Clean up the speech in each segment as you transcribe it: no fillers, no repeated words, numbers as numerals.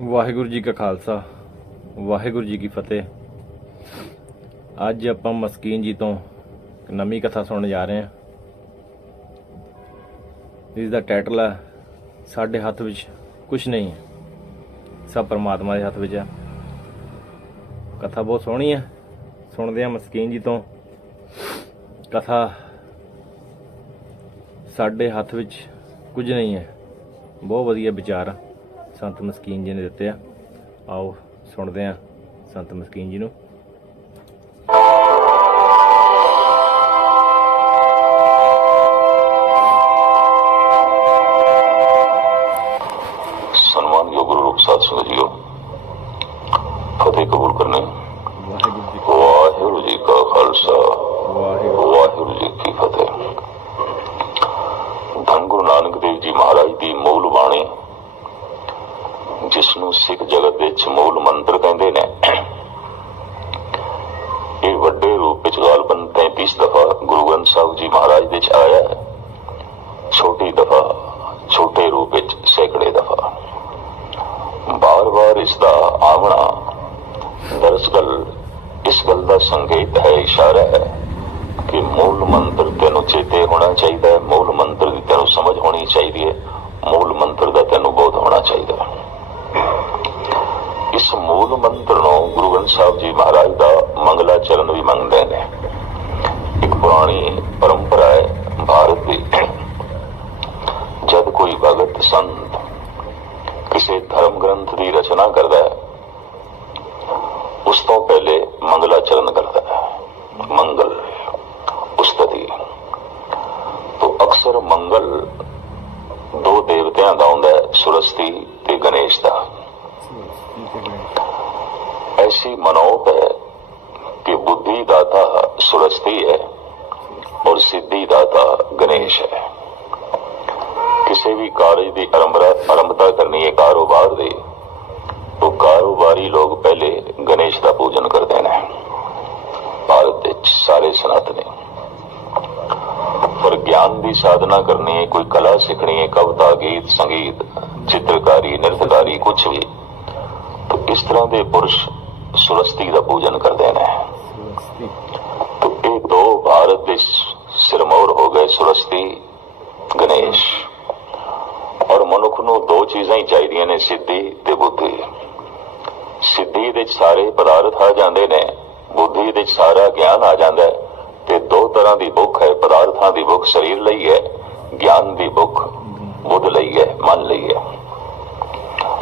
ਵਾਹਿਗੁਰੂ ਜੀ ਕਾ ਖਾਲਸਾ ਵਾਹਿਗੁਰੂ ਜੀ ਕੀ ਫਤਿਹ। ਅੱਜ ਆਪਾਂ ਮਸਕੀਨ ਜੀ ਤੋਂ ਨਵੀਂ ਕਥਾ ਸੁਣਨ ਜਾ ਰਹੇ ਹਾਂ। ਇਸ ਦਾ ਟਾਈਟਲ ਹੈ ਸਾਡੇ ਹੱਥ ਵਿੱਚ ਕੁਝ ਨਹੀਂ ਹੈ, ਸਭ ਪਰਮਾਤਮਾ ਦੇ ਹੱਥ ਵਿੱਚ ਹੈ। ਕਥਾ ਬਹੁਤ ਸੋਹਣੀ ਹੈ, ਸੁਣਦੇ ਹਾਂ ਮਸਕੀਨ ਜੀ ਤੋਂ। ਕਥਾ ਸਾਡੇ ਹੱਥ ਵਿੱਚ ਕੁਝ ਨਹੀਂ ਹੈ, ਬਹੁਤ ਵਧੀਆ ਵਿਚਾਰ ਸੰਤ ਮਸਕੀਨ ਜੀ ਨੇ ਦਿੱਤੇ ਆ। ਆਓ ਸੁਣਦੇ ਹਾਂ ਸੰਤ ਮਸਕੀਨ ਜੀ ਨੂੰ। ਸਨਮਾਨਯੋਗ ਗੁਰੂ ਰੂਪ ਸਾਧ ਸੰਗਤ ਜੀਓ, ਫਤਿਹ ਕਬੂਲ ਕਰਨੇ। ਵਾਹਿਗੁਰੂ ਜੀ ਕਾ ਖਾਲਸਾ ਵਾਹਿਗੁਰੂ ਜੀ ਕੀ ਫਤਿਹ। ਧੰਨ ਗੁਰੂ ਨਾਨਕ ਦੇਵ ਜੀ ਮਹਾਰਾਜ ਦੀ ਮੂਲ ਬਾਣੀ, ਜਿਸ ਨੂੰ ਸਿੱਖ ਜਗਤ ਵਿੱਚ ਮੂਲ ਮੰਤਰ ਕਹਿੰਦੇ ਨੇ, ਇਹ ਵੱਡੇ ਰੂਪ ਵਿੱਚ ਗਾਲਬਨ 33 ਦਫਾ ਗੁਰੂ ਗ੍ਰੰਥ ਸਾਹਿਬ ਜੀ ਮਹਾਰਾਜ ਦੇ ਚ ਆਇਆ ਹੈ, ਛੋਟੀ ਦਫਾ ਛੋਟੇ ਰੂਪ ਵਿੱਚ ਸੈਂਕੜੇ ਦਫਾ। ਬਾਰ-ਬਾਰ ਇਸ ਦਾ ਆਵਣਾ ਦਰਅਸਲ ਇਸ ਗੱਲ ਦਾ ਸੰਕੇਤ ਹੈ, ਇਸ਼ਾਰਾ ਹੈ ਕਿ ਮੂਲ ਮੰਤਰ ਤੈਨੂੰ ਚੇਤੇ ਹੋਣਾ ਚਾਹੀਦਾ ਹੈ, ਮੂਲ ਮੰਤਰ ਦੀ ਤੈਨੂੰ ਸਮਝ ਹੋਣੀ ਚਾਹੀਦੀ ਹੈ, ਮੂਲ ਮੰਤਰ ਦਾ ਤੈਨੂੰ ਬੋਧ ਹੋਣਾ ਚਾਹੀਦਾ ਹੈ। ਇਸ ਮੂਲ ਮੰਤਰ ਨੂੰ ਗੁਰੂ ਗ੍ਰੰਥ ਸਾਹਿਬ ਜੀ ਮਹਾਰਾਜ ਦਾ ਮੰਗਲਾ ਚਰਨ ਵੀ ਮੰਗਦੇ ਨੇ। ਇੱਕ ਪੁਰਾਣੀ ਪਰੰਪਰਾ ਹੈ ਭਾਰਤ ਦੀ, ਜਦ ਕੋਈ ਭਗਤ ਸੰਤ ਕਿਸੇ ਧਰਮ ਗ੍ਰੰਥ ਦੀ ਰਚਨਾ ਕਰਦਾ ਹੈ, ਉਸ ਤੋਂ ਪਹਿਲੇ ਮੰਗਲਾ ਚਰਨ ਕਰਦਾ ਹੈ। ਮੰਗਲ ਉਸਤਤੀ ਤੋਂ ਅਕਸਰ ਮੰਗਲ ਦੋ ਦੇਵਤਿਆਂ ਦਾ ਹੁੰਦਾ ਹੈ, ਸੁਰਸਤੀ ਤੇ ਗਣੇਸ਼ ਦਾ। ऐसी मनोत है कि बुद्धि दाता सुरस्ती है और सिद्धि दाता गणेश है। किसी भी कार्य की आरंभता करनी है कारोबार दी, तो कारोबारी लोग पहले गणेश का पूजन करते हैं। भारत के सारे सनातनी पर ज्ञान की साधना करनी है, कोई कला सीखनी है, कविता गीत संगीत चित्रकारी नृत्यकारी कुछ भी, तो इस तरह के पुरुष सुरस्ती का पूजन करते हैं। तो ये दो भारत के सिरमौर हो गए, सुरस्ती गणेश। और मनुख नूं दो चीज़ां ही चाहिए ने, सिद्धि ते बुद्धि। सिद्धि दे सारे पदार्थ आ जाते ने, बुद्धि दे सारा ज्ञान आ जाता है। ते दो तरह की भुख है, पदार्थां की भुख शरीर लई है, ज्ञान की भुख बुद्ध लई है, मन लई है।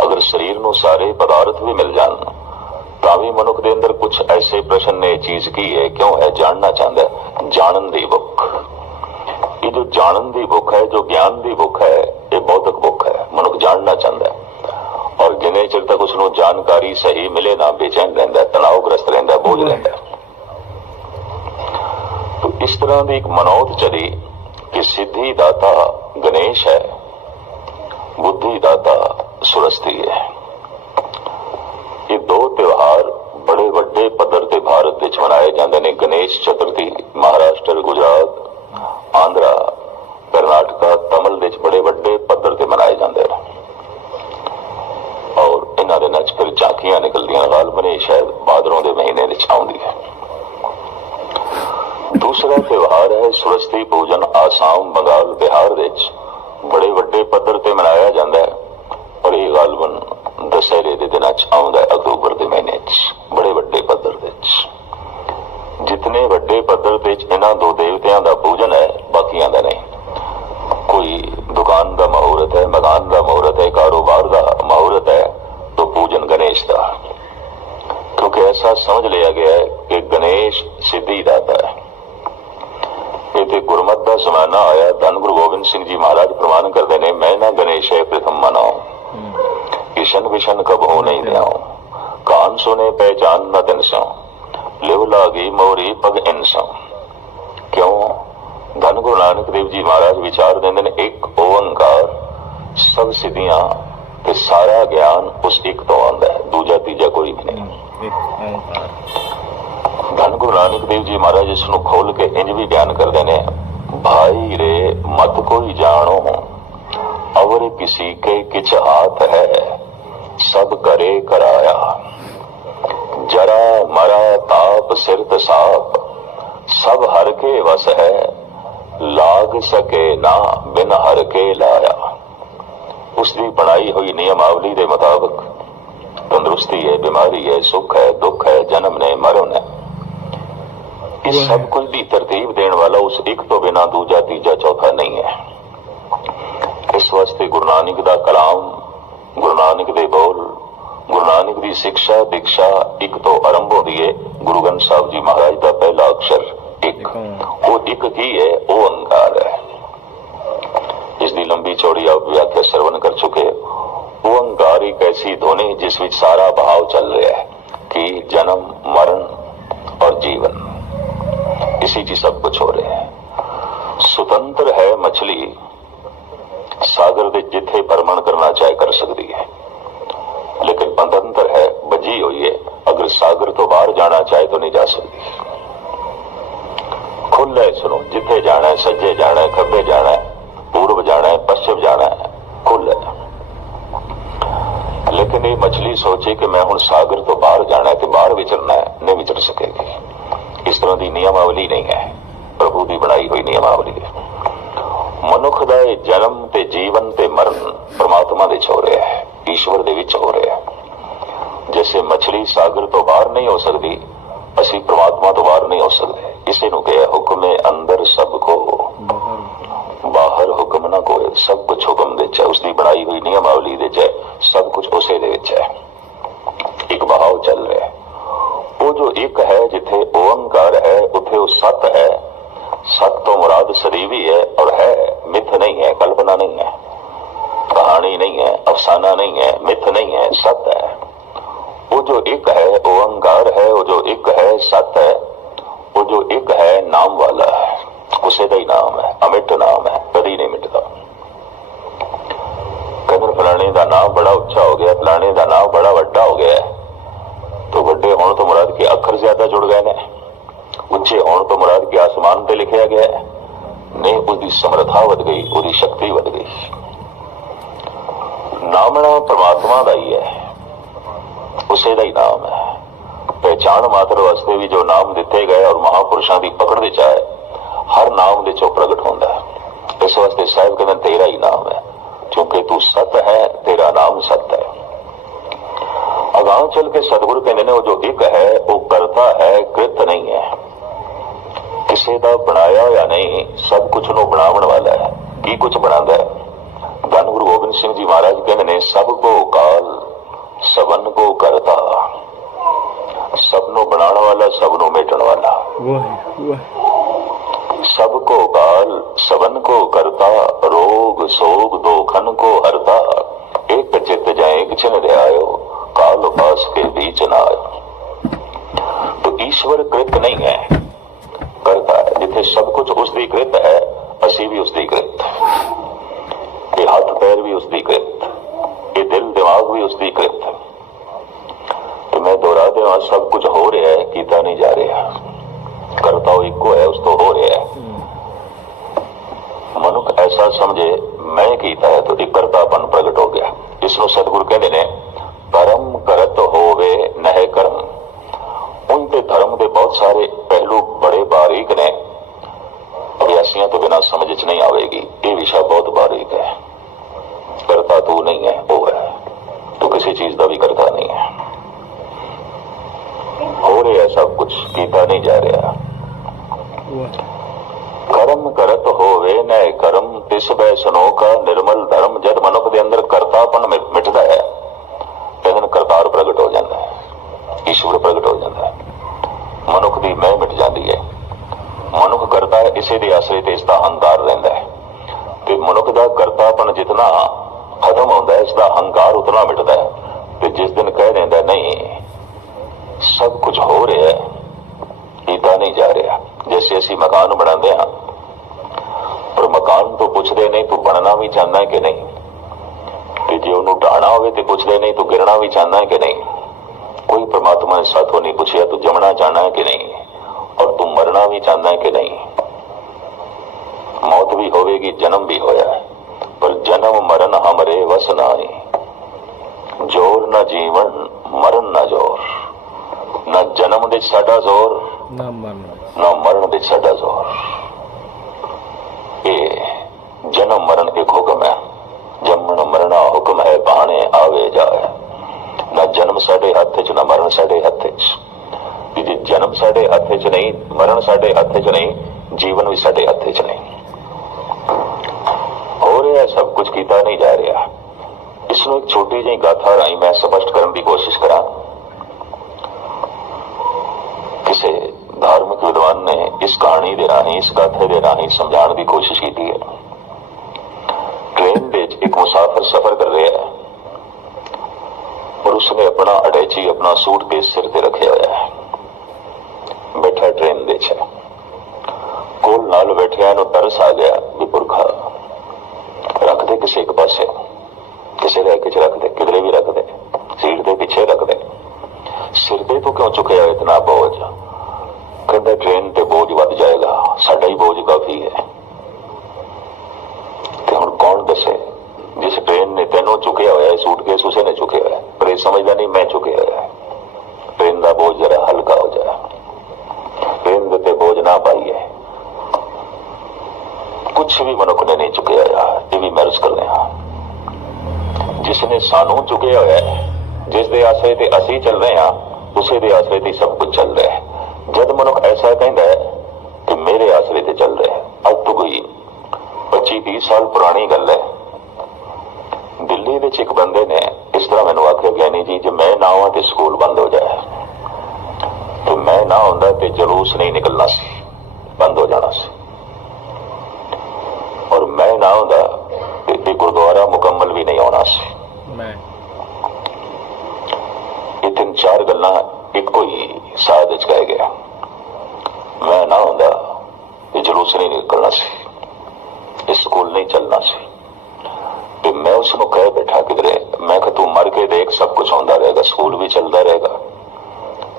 अगर शरीर नूं सारे पदार्थ भी मिल जान तावी मनुख दे अंदर कुछ ऐसे प्रश्न ने चीज की है, क्यों है, जानना चाहता है। जानन दी भुख, ये जो जानन दी भुख है, जो ज्ञान दी भुख है, ये बौद्धिक भुख है। मनुख जानना चाहता है और जिन्ने चिर तक उसनूं जानकारी सही मिले ना, बेचैन रहता है, तनावग्रस्त रहता है, बोझ रहता है। तो इस तरह की एक मनोत चली कि सिद्धि दाता गणेश है, बुद्धि दाता सुरस्ती है। ये दो त्योहार बड़े वड्डे पद्धर ते भारत विच मनाए जाते हैं। गणेश चतुर्थी महाराष्ट्र, गुजरात, आंध्रा, कर्नाटका, तमिल विच बड़े वड्डे पद्धर ते मनाए जाते हैं। और इन्हां दे नाच फिर झांकियां निकलदियां, गालबन शायद भादरों के महीने विच आउंदी है। दूसरा त्योहार है सुरस्ती पूजन, आसाम, बंगाल, बिहार विच बड़े वड्डे पद्धर ते मनाया जाता है। और ये गालबन दशहरे के दिन आउंदा है, अक्तूबर के महीने बड़े वड्डे पद्धर विच। जितने वड्डे पद्धर विच इन्हां दो देवतियां दा पूजन है, बाकियां दा नहीं। कोई दुकान का मुहूर्त है, मकान का मुहूर्त है, कारोबार का मुहूर्त है, तो पूजन गणेश का। क्योंकि ऐसा समझ लिया गया है कि गणेश सिद्धि दाता है। ये गुरमत का जमाना आया, धन गुरु गोबिंद सिंह जी महाराज प्रमाण करते हैं, मैं ना गणेश है प्रथम मनाओ, किशन विशन कब हो नहीं दियाओ, कान सुने पहचान न दिन सो, लिव लागी मोरी पग इंसो। क्यों? धन गुरु नानक देव जी महाराज विचार देंगे ने, एक ओंकार सब सिद्धियां ते सारा ज्ञान उस एक तो आंदा है, दूजा तीजा कोई भी नहीं। धन गुरु नानक देव जी महाराज इसनूं खोल के इंज भी बयान करते हैं, भाई रे मत कोई जानो अवर किसी के किछ हाथ है, सब करे कराया, जरा मरा ताप सिरत साप, सब हर के वस है, लाग सके ना बिन हर के लाया। उसकी बनाई हुई नियमावली के मुताबिक तंदुरुस्ती है, बीमारी है, सुख है, दुख है, जन्म ने मरण है, इस सब कुछ की तरतीब देने वाला उस एक तो बिना दूजा तीजा चौथा नहीं है। इस वास्ते गुरु नानक दा कलाम, गुरु नानक दे बोल, गुरु नानक दी शिक्षा दीक्षा एक तो आरंभ होती है गुरु ग्रंथ साहब जी महाराज का पहला अक्षर एक, वो एक की है, वो ओंकार है। इसकी लंबी चौड़ी आप व्याख्या श्रवण कर चुके। वो ओंकार एक ऐसी ध्वनि जिस विच सारा बहाव चल रहा है कि जन्म मरण और जीवन, इसी जी सब कुछ हो रहा है। स्वतंत्र है मछली, सागर दे जिथे भ्रमण करना चाहे कर सकती है, लेकिन बंधनतर है, बजी हुई है, अगर सागर तो बाहर जाना चाहे तो नहीं जा सकती। खुला है, सुनो, जिथे जाना है, सज्जे जाना है, खब्बे जाना है, पूर्व जाना है, पश्चिम जाना है, खुला है। लेकिन ये मछली सोचे कि मैं हूं सागर तो बाहर जाना है तो बाहर विचरना है, नहीं विचर सकेगी। इस तरह की नियमावली नहीं है, प्रभु की बनाई हुई नियमावली है। मनुख का जन्म ते जीवन ते मरण परमात्मा दे हो रहा है, ईश्वर दे विच हो रहा है। जैसे मछली सागर तो बाहर नहीं हो सकती, असी परमात्मा तो बाहर नहीं हो सकते। इसे नु कहा हुक्म अंदर सबको, बाहर हुक्म ना कोई, सब कुछ हुक्म दे च, उसकी बनाई हुई नियमावली दे च, सब कुछ उसे दे विच है। एक बहाव चल रहा है। वो जो एक है, जिथे ओंकार है उथे वो सत है। सत तो मुराद सरीवी है और है, मिथ नहीं है, कल्पना नहीं है, कहानी नहीं है, अफसाना नहीं है, मिथ नहीं है, सत है। वो जो एक है ओंकार है, वो जो एक है सत है, वो जो एक है नाम वाला है, उसे का ही नाम है, अमिट नाम है, कभी नहीं मिटता। कदर फलाने का नाम बड़ा उच्चा हो गया, फलाने का नाम बड़ा वड्डा हो गया है, तो वड्डे होने तो मुराद के अखर ज्यादा जुड़ गए ने, उच्चे होने तो मुराद के आसमान पे लिखा गया है, नहीं, उसकी समर्था वध गई, उसकी शक्ति वध गई। नामना परमात्मा का ही है, उसे का ही नाम है। पहचान मात्र वास्ते भी जो नाम दिते गए और महापुरुषों की पकड़ विच आए, हर नाम दे चो प्रगट होता है। इस वास्ते साहिब कहते तेरा ही नाम है, क्योंकि तू सत है, तेरा नाम सत है। अगां चल के सतगुरु कहते हैं वो जो एक है वो करता है, कृत नहीं है, किसी का बनाया या नहीं, सब कुछ नो बनावन वाला है। की कुछ बनाता है? धन गुरु गोबिंद सिंह जी महाराज कहते हैं सबको काल सबन को करता, सबनो बनाने वाला, सबनो मेटन वाला, सबको काल सबन को करता, रोग सोग दोखन को हरता, एक चित जाए एक चिन्ह ध्यायो, काल उपास के बीच न आयो। तो ईश्वर कृत नहीं है, करता है। जिथे सब कुछ उसकी कृत है, असी भी उसकी कृत, ये हाथ पैर भी उसकी कृत, ये दिल दिमाग भी उसकी कृत। तो मैं दोहरा देवा, सब कुछ हो रहा है, कीता नहीं जा रहा, करता हो इको है, उस तो हो रहा है। मनुख ऐसा समझे मैं कीता है तो एक करतापन प्रगट हो गया। इसको सतगुरु कहते ने धर्म करत होवे नह कर्म। उनके धर्म के बहुत सारे पहलू बड़े बारीक ने, अभ्यासियां तो बिना समझ च नहीं आवेगी। ये विषय बहुत बारीक है। करता तू नहीं है, वो है, तो किसी चीज का भी करता नहीं है। हो रहा है सब कुछ, कीता नहीं जा रहा। कर्म करत होवे न कर्म, तिस बै सनो का निर्मल धर्म। जब मनुख के अंदर करतापन मिटता है, कहते करतार प्रगट हो जाता है, ईश्वर प्रगट हो जाता है, मनुख की मैं मिट जाती है। मनुख करता है, इसे दे आश्रे ते इसका अहंकार रहता है। तो मनुख का करतापन जितना खत्म होता है, इसका अहंकार उतना मिटता है। तो जिस दिन कह देता नहीं सब कुछ हो रहा है, कीता नहीं जा रहा। जैसे असी मकान बनाते हैं, पर मकान तो पूछते नहीं तू बनना भी चाहना है कि नहीं, तो जे उन्होंने ढाना हो तो पूछते नहीं तू गिरना भी चाहना है कि नहीं। कोई परमात्मा ने साथों नहीं पूछा तू जमना चाहना है कि नहीं, और तू मरना भी चाहना है कि नहीं। मौत भी होवेगी, जन्म भी होया है, पर जन्म मरण हमरे वस नाई। जोर न ਜੀਵਨ ਮਰਨ ਨਾ ਜ਼ੋਰ, ਨਾ ਜਨਮ ਵਿੱਚ ਸਾਡਾ ਜ਼ੋਰ, ਨਾ ਮਰਨ ਨਾ ਮਰਨ ਵਿੱਚ ਸਾਡਾ ਜ਼ੋਰ। ਇਹ ਜਨਮ ਮਰਨ ਇੱਕ ਹੁਕਮ ਹੈ, ਜੰਮਣ ਮਰਨਾ ਹੁਕਮ ਹੈ, ਬਾਣੇ ਆਵੇ ਜਾਏ। ਨਾ ਜਨਮ ਸਾਡੇ ਹੱਥ 'ਚ, ਨਾ ਮਰਨ ਸਾਡੇ ਹੱਥ 'ਚ। ਵੀ ਜੇ ਜਨਮ ਸਾਡੇ ਹੱਥ 'ਚ ਨਹੀਂ, ਮਰਨ ਸਾਡੇ ਹੱਥ 'ਚ ਨਹੀਂ, ਜੀਵਨ ਵੀ ਸਾਡੇ ਹੱਥ 'ਚ ਨਹੀਂ। ਹੋ ਰਿਹਾ ਸਭ ਕੁਝ ਕੀਤਾ ਨਹੀਂ ਜਾ ਰਿਹਾ। ਇਸ ਨੂੰ ਇੱਕ ਛੋਟੀ ਜਿਹੀ ਗਾਥਾ ਰਾਹੀਂ ਮੈਂ ਸਪਸ਼ਟ ਕਰਨ ਦੀ ਕੋਸ਼ਿਸ਼ ਕਰਾਂ। ਕਿਸੇ ਧਾਰਮਿਕ ਵਿਦਵਾਨ ਨੇ ਇਸ ਕਹਾਣੀ ਦੇ ਰਾਹੀਂ, ਇਸ ਗਾਥੇ ਦੇ ਰਾਹੀਂ ਸਮਝਾਉਣ ਦੀ ਕੋਸ਼ਿਸ਼ ਕੀਤੀ ਹੈ। ट्रेन ਵਿੱਚ ਇੱਕ ਮੁਸਾਫਰ ਸਫ਼ਰ ਕਰ ਰਿਹਾ ਹੈ और उसने अपना अटैची, अपना सूटकेस सिर ते रखा हुआ है। बैठा ट्रेन दे कोल नाल बैठिया नु तरस आ गया भी पुरखा रख दे किसी एक पासे, किसी रैके च रख दे, किधरे भी रख दे, सीट के पीछे रख दे। सिर ते तो क्यों चुकया इतना बोझ? कहता ट्रेन ते बोझ वध जाएगा, साडा ही बोझ काफी है। हुण कौन दसे जिस ट्रेन ने तेनों चुकया हुआ है सूटकेस, उसे ने चुकया हुआ है, पर यह समझदा नहीं मैं चुकया हुआ है। ट्रेन का बोझ जरा हल्का हो जाए, ट्रेन के उत्ते बोझ ना पाइए। कुछ भी मनुख ने नहीं चुकया हुआ, ये भी मैं अर्ज कर रहा। जिसने सानू चुकया हुआ है, जिस दे आसरे ते असी चल रहे हैं, उसे दे आसरे ते सब कुछ चल रहा है। जब मनुख ऐसा कहता है कि मेरे आसरे ते चल रहे हैं, अब तो कोई 25-30 साल पुरानी गल है। दिल्ली विच एक बंदे ने इस तरह मैनू आख्या, ज्ञानी जी जो मैं ना आवां ते स्कूल बंद हो जाए, तो मैं ना आंदा ते जलूस नहीं निकलना सी, बंद हो जाना सी, और मैं ना आंदा ते गुरुद्वारा मुकम्मल भी नहीं होना सी। ये 3-4 गल्लां इको ही साथ विच कह गया। मैं ना आंदा ते जलूस नहीं निकलना सी, स्कूल नहीं चलना सी। तो मैं उसको कह बैठा किधरे, मैं कि तू मर के देख, सब कुछ होता रहेगा, स्कूल भी चलता रहेगा,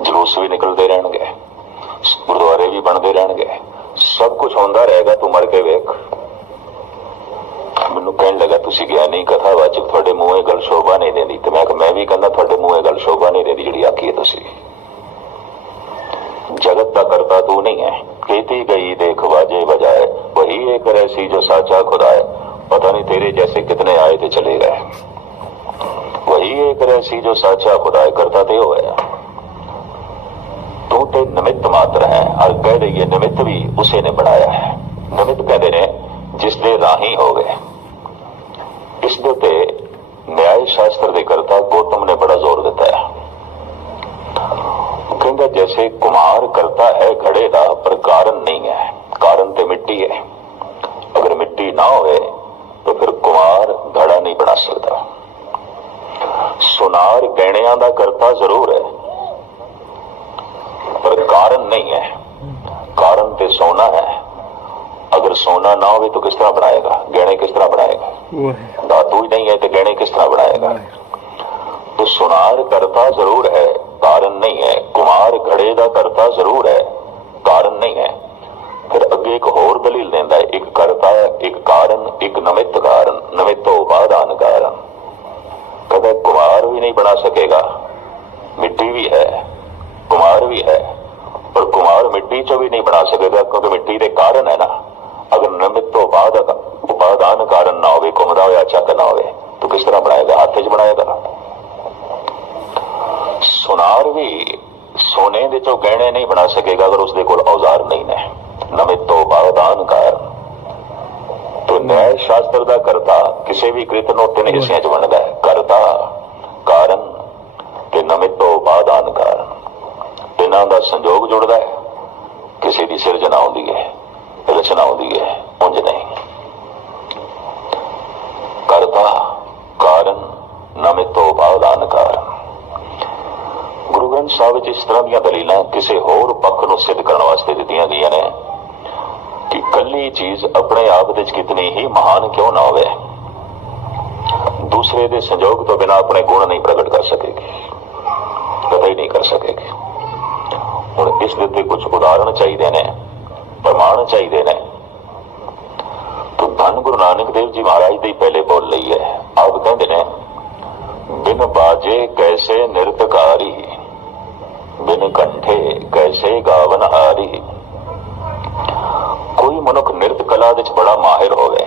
जलूस भी निकलते रहेंगे, गुरुद्वारे भी बनते रहेंगे, सब कुछ होता रहेगा, तू मर के वेख। मैनू कहन लगा तुसी ज्ञानी कथावाचक, तुहाडे मूंहे गल शोभा नहीं देती। तो मैं भी कहना तुहाडे मूंहे गल शोभा नहीं देती जिहड़ी आखी है तुसी। जगत का करता तू नहीं है, कहती गई देख बाजे बजाए, वही एक ऐसी जो साचा खुदा है। पता नहीं तेरे जैसे कितने आए थे चले गए, वही एक ऐसी जो साचा खुदा है, करता ते हो है। तू ते निमित्त मात्र है, और कह दे ये निमित्त भी उसे ने बनाया है। निमित्त कहते ने जिस दे राही हो गए। इस दे ते न्याय शास्त्र दे करता गौतम ने बड़ा जोर दिता है। कहता जैसे कुम्हार करता है घड़े का, पर कारण नहीं है, कारण ते मिट्टी है। अगर मिट्टी ना होए तो फिर कुम्हार घड़ा नहीं बना सकता। सुनार गहणियां दा करता जरूर है, पर कारण नहीं है। कारण ते सोना है, अगर सोना ना हो तो किस तरह बनाएगा, गहने किस तरह बनाएगा? धातु ही नहीं है तो गहने किस तरह बनाएगा? तो सुनार करता जरूर है, कारण नहीं है। कुम्हार घड़े दा करता जरूर है, कारण नहीं है। फिर अगे एक होर दलील देंदा है, एक करता, एक कारण, एक निमित्त कारण, निमित्तो उपादान कारण। कदे कुम्हार भी नहीं बना सकेगा, मिट्टी भी है, कुम्हार भी है, पर कुम्हार मिट्टी चो भी नहीं बना सकेगा, क्योंकि मिट्टी के कारण है ना। अगर निमित्तो उपादान कारण ना हो, घुमदा होया चक ना हो, तो किस तरह बनाएगा? हाथ च बनाएगा। सुनार भी सोने दे चो गहने नहीं बना सकेगा अगर उसके कोल औजार नहीं है, निमित्तो उपादान कारण। तो न्याय शास्त्र का करता किसी भी कृत नो 3 हिस्सियां च बनता है, करता, कारण ते निमित्तो उपादान कारण। इन्हां दा संजोग जुड़ता है, किसी की सिरजना होती है, रचना होती है, उंज नहीं। करता, कारण, निमित्तो उपादान कारण। गुरु ग्रंथ साहिब इस तरह दी दलीलां किसी होर पक्ष नूं सिद्ध करने वास्ते दित्तियां गईयां ने कि कल्ली चीज अपने आप विच कितनी ही महान क्यों ना होवे, दूसरे दे संजोग तो बिना अपने गुण नहीं प्रकट कर सकेगी, कतई नहीं कर सकेगी। हुण इस दे कुछ उदाहरण चाहिए ने, प्रमाण चाहिए ने। तो धन गुरु नानक देव जी महाराज दी पहले बोल लई है। आप कहते ने बिन बाजे कैसे नृत्यकारी, बिन कंठे कैसे गावन हारी। कोई मनुख नृत्य कला विच बड़ा माहिर होवे,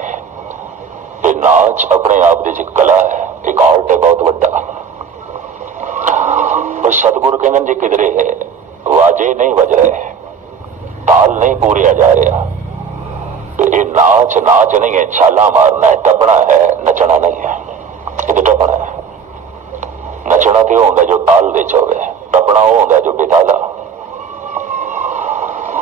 ये नाच अपने आप दी एक कला है, एक आर्ट है बहुत बड़ा। पर सतगुरु कहते जी किधरे है वाजे नहीं बज रहे, ताल नहीं पूरिया जा रहा, तो ये नाच नाच नहीं है, छाला मारना है, टपना है, नचना नहीं है। ये तो टपना है। नचना तो होंगे जो ताल दे होवे, टपना वो होंगे जो बेताला।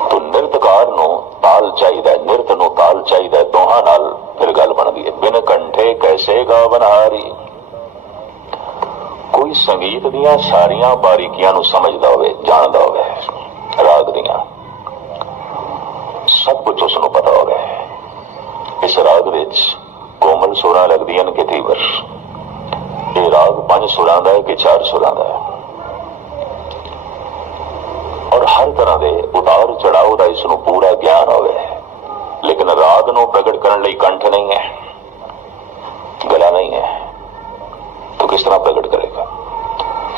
तो नृत्यकार नूं ताल चाहिए, नृत्य नूं ताल चाहिए, दोहां नाल फिर गल बनदी है। बिन कंठे कैसे गावन हारी। कोई संगीत दियां सारियां बारीकियां नूं समझदा होवे, जानदा होवे, राग दियां सब कुछ उसनूं पता होवे। इस राग विच कोमल सुरां लगदियां कि तीवर, ये राग 5 सुरां दा है कि 4 सुरां दा है, और हर तरह के उतार चढ़ाव का इसनूं पूरा ज्ञान होवे। लेकिन राग नूं प्रगट करने लई कंठ नहीं है, गला नहीं है, तो किस तरह प्रकट करेगा?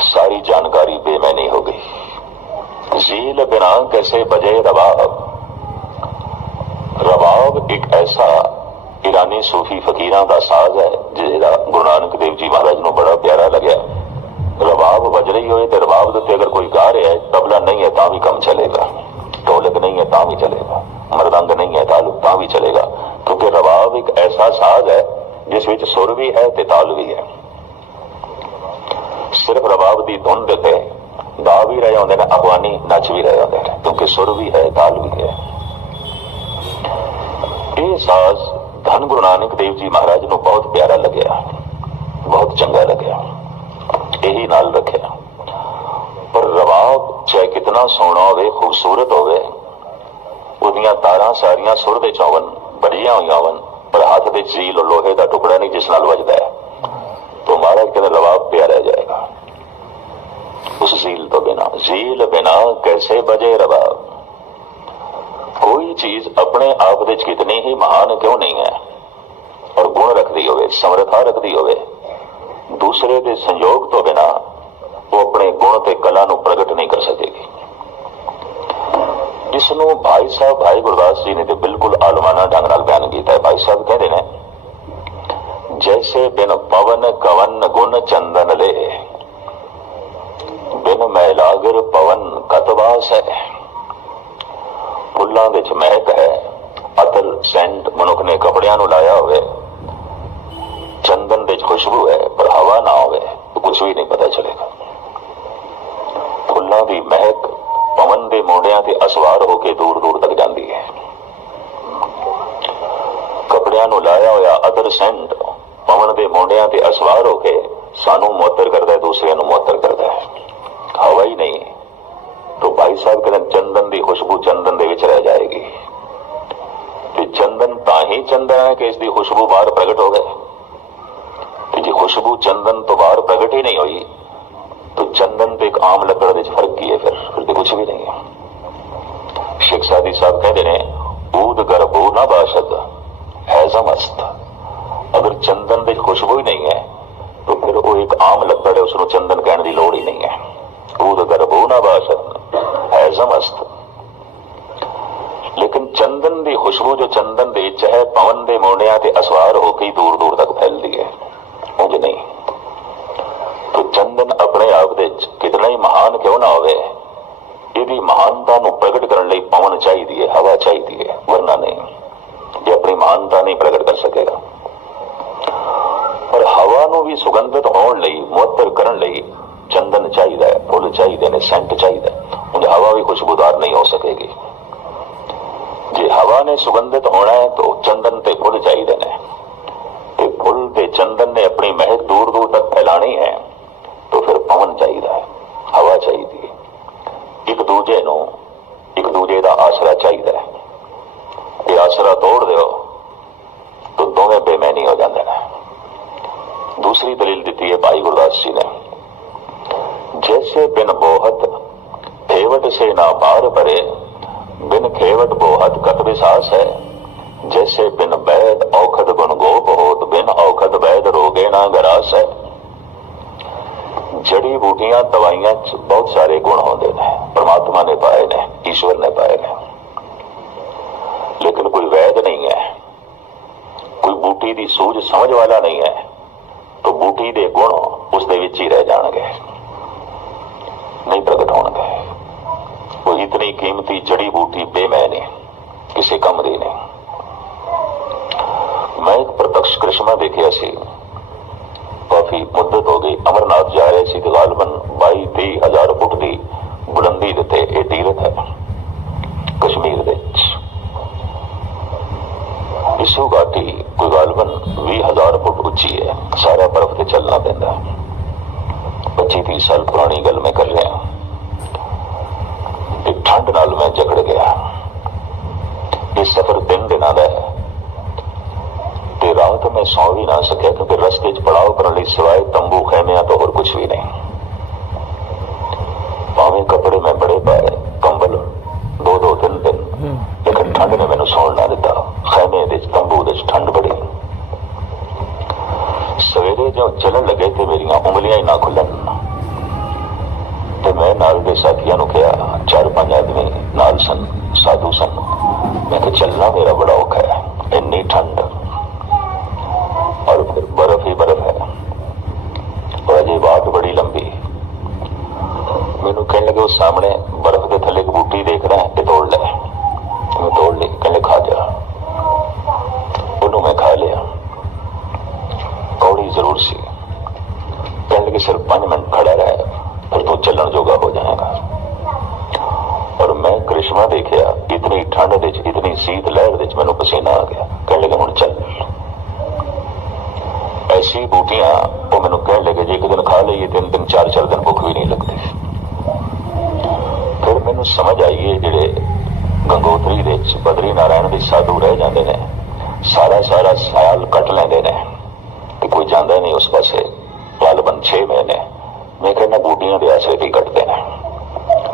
सारी जानकारी बेमैनी हो गई। झील बिना कैसे बजे रबाब। रबाब एक ऐसा ईरानी सूफी फकीरां का साज है जिहड़ा गुरु नानक देव जी महाराज नूं बड़ा प्यारा लग्या। रबाब बज रही हो तो रबाब के अगर कोई गा रहा है, तबला नहीं है ता भी कम चलेगा, ढोलक नहीं है ता भी चलेगा, मृदंग नहीं है ता भी चलेगा, क्योंकि रबाब एक ऐसा साज है जिस विच सुर भी है ते ताल भी है। सिर्फ रबाब की धुन ते गा भी रहे होंगे, अफगानी नच भी रहे होंगे, क्योंकि सुर भी है ताल भी है। ये साज धन गुरु नानक देव जी महाराज नूं बहुत प्यारा लग्या, बहुत चंगा लग्या, यही नाल रखिया। पर रबाब चाहे कितना सोहना होवे, खूबसूरत होवे, उहदियां तारां सारियां सुर दे चौवन बढ़िया हुई होवन, पर हाथ दे झील और लोहे का टुकड़ा नहीं जिस नाल वजदा है, तो महाराज कहते रबाब पिया रह जाएगा उस झील तो बिना। झील बिना कैसे बजे रबाब। कोई चीज अपने आप दे कितनी ही महान क्यों नहीं है, और गुण रखती होवे, समर्था रखती होवे, दूसरे के संयोग तो बिना वो अपने गुण ते कला नूं प्रगट नहीं कर सकेगी। जिसनों भाई साहब भाई गुरदास जी ने तो बिल्कुल आलमाना ढंग नाल बयान किया है। भाई साहब कहते हैं, जैसे बिन पवन कवन गुण चंदन ले, बिन मैलागर पवन कतवास है। फुल्लां दे च महक है, अतर सेंट मनुख ने कपड़ियां नूं लाया होवे, चंदन दे च खुशबू है, पर हवा ना होवे तो कुछ भी नहीं पता चलेगा। फुल्लां दी महक पवन दे मोड़ियां ते असवार होके दूर दूर तक जाती है। कपड़ियां नूं लाया होया अतर सेंट पवन दे मोड़ियां ते असवार होके सानू मुअत्तर करदा है, दूसरे नूं मुअत्तर करदा है। हवा ही नहीं तो भाई साहब कहते चंदन की खुशबू चंदन दे विच रह जाएगी। ते चंदन ताही चंदन है कि इसकी खुशबू बाहर प्रगट हो गए। जी खुशबू चंदन तो बाहर प्रगट ही नहीं हुई तो चंदन तो एक आम लकड़ में फर्क की है, फिर तो कुछ भी नहीं है। शेख सादी साहब कहते हैं ऊद गर्भो ना बाशद हैजम अस्त। अगर चंदन की खुशबू ही नहीं है तो फिर वो एक आम लकड़ है, उसको चंदन कहने की लोड़ ही नहीं है। ऊद गर्भो ना बाशद हैजम अस्त। लेकिन चंदन की खुशबू जो चंदन दे चाहे पवन दे मोड़ियां ते असवार होकर दूर दूर तक फैलती है, मुझे नहीं। तो चंदन अपने आप दे कितना ही महान क्यों ना होवे, यदि महानता नूं प्रगट करने लई पवन चाहिए है, हवा चाहिए है, वरना नहीं, ये अपनी महानता नहीं प्रगट कर सकेगा। पर हवा नूं भी सुगंधित होने लई मुअत्तर करने लई चंदन चाहिए, फुल चाहिए ने, सेंट चाहिए। उन्हें हवा भी खुशबूदार नहीं हो सकेगी। जे हवा ने सुगंधित होना है तो चंदन ते फुल चाहिए ने, ते फुल ते चंदन ने अपनी महक दूर दूर तक फैलानी है तो फिर पवन चाहिए, हवा चाहिए। एक दूजे नूं एक दूजे का आसरा चाहिए। ये आसरा तोड़ दो तो दोवें बेमैनी हो जाते हैं। दूसरी दलील दी है भाई गुरदास जी ने, जैसे बिन बोहत खेवट से ना पार परे, बिन खेवट बोहत कत विसास है। जैसे बिन वैद औखद गुण गोप होत, बिन औखद वैद रोगे ना गरास है। जड़ी बूटियां दवाइयां च बहुत सारे गुण होंदे ने, परमात्मा ने पाए ने, ईश्वर ने पाए ने, लेकिन कोई वैद नहीं है, कोई बूटी दी सूझ समझ वाला नहीं है, तो बूटी दे गुण उसदे विच ही रह जाणगे, नहीं प्रगट होणगे। वो इतनी कीमती जड़ी बूटी बेमैनी किसी कम दी नहीं। मैं एक प्रत्यक्ष करिश्मा देखिया सी, काफी मुद्दत हो गई, अमरनाथ जा रहे सी, गालबन 22-23 हजार फुट की बुलंदी ते यह तीरथ है कश्मीर दे इस घाटी कोई गालबन 20,000 फुट उच्ची है, सारा बर्फ से चलना पैंदा। 25-30 साल पुरानी गल मैं कर रहा, ठंड नाल मैं जकड़ गया। यह सफर 3 दिनों का है, रात में सौ भी ना सकिया, क्योंकि रस्ते च पड़ाव करने सिवाय तंबू खेमिया तो और कुछ भी नहीं। भावे कपड़े में बड़े पाए, कंबल 2-2-3 दिन, लेकिन ठंड ने मैंने सौन ना दिता। खेमे दे तंबू दे ठंड बड़ी। सवेरे जो चलन लगे थे मेरिया उंगलियां ही ना खुलन, तो मैं नाल दे साथियों ने कहा, 4-5 आदमी नाल सन, साधु सन, मैं कि चलना मेरा बड़ा औखा है, इन्नी ठंड और फिर बर्फ ही बर्फ है, और अजय बात बड़ी लंबी। मैनू कहने लगे उस सामने बर्फ के थले एक बूटी देख रहा है, ये तोड़ ले। मैं तोड़ ली, कहने खा जा। उन्होंने मैं खा लिया, कौड़ी जरूर सी। कहने लगे सिर्फ 5 मिनट खड़ा रहे, फिर तू चलन जोगा हो जाएगा। और मैं करिश्मा देखिया, इतनी ठंड दे इतनी सीत लहर दे मैनू पसीना आ गया। कहने लगे हुण चल। ऐसी बूटियां वो मैनू कह लगे जी एक दिन खा लीए 3 दिन 4 दिन भुख भी नहीं लगती। फिर मैनू समझ आई है जेडे गंगोत्री दे बद्री नारायण दे साधु रह जाते हैं, सारा साल कट लेंदे ने कि कोई जाता नहीं उस पासे, गालबन 6 महीने। मैं कहना बूटियां दे आसरे ही कटते हैं,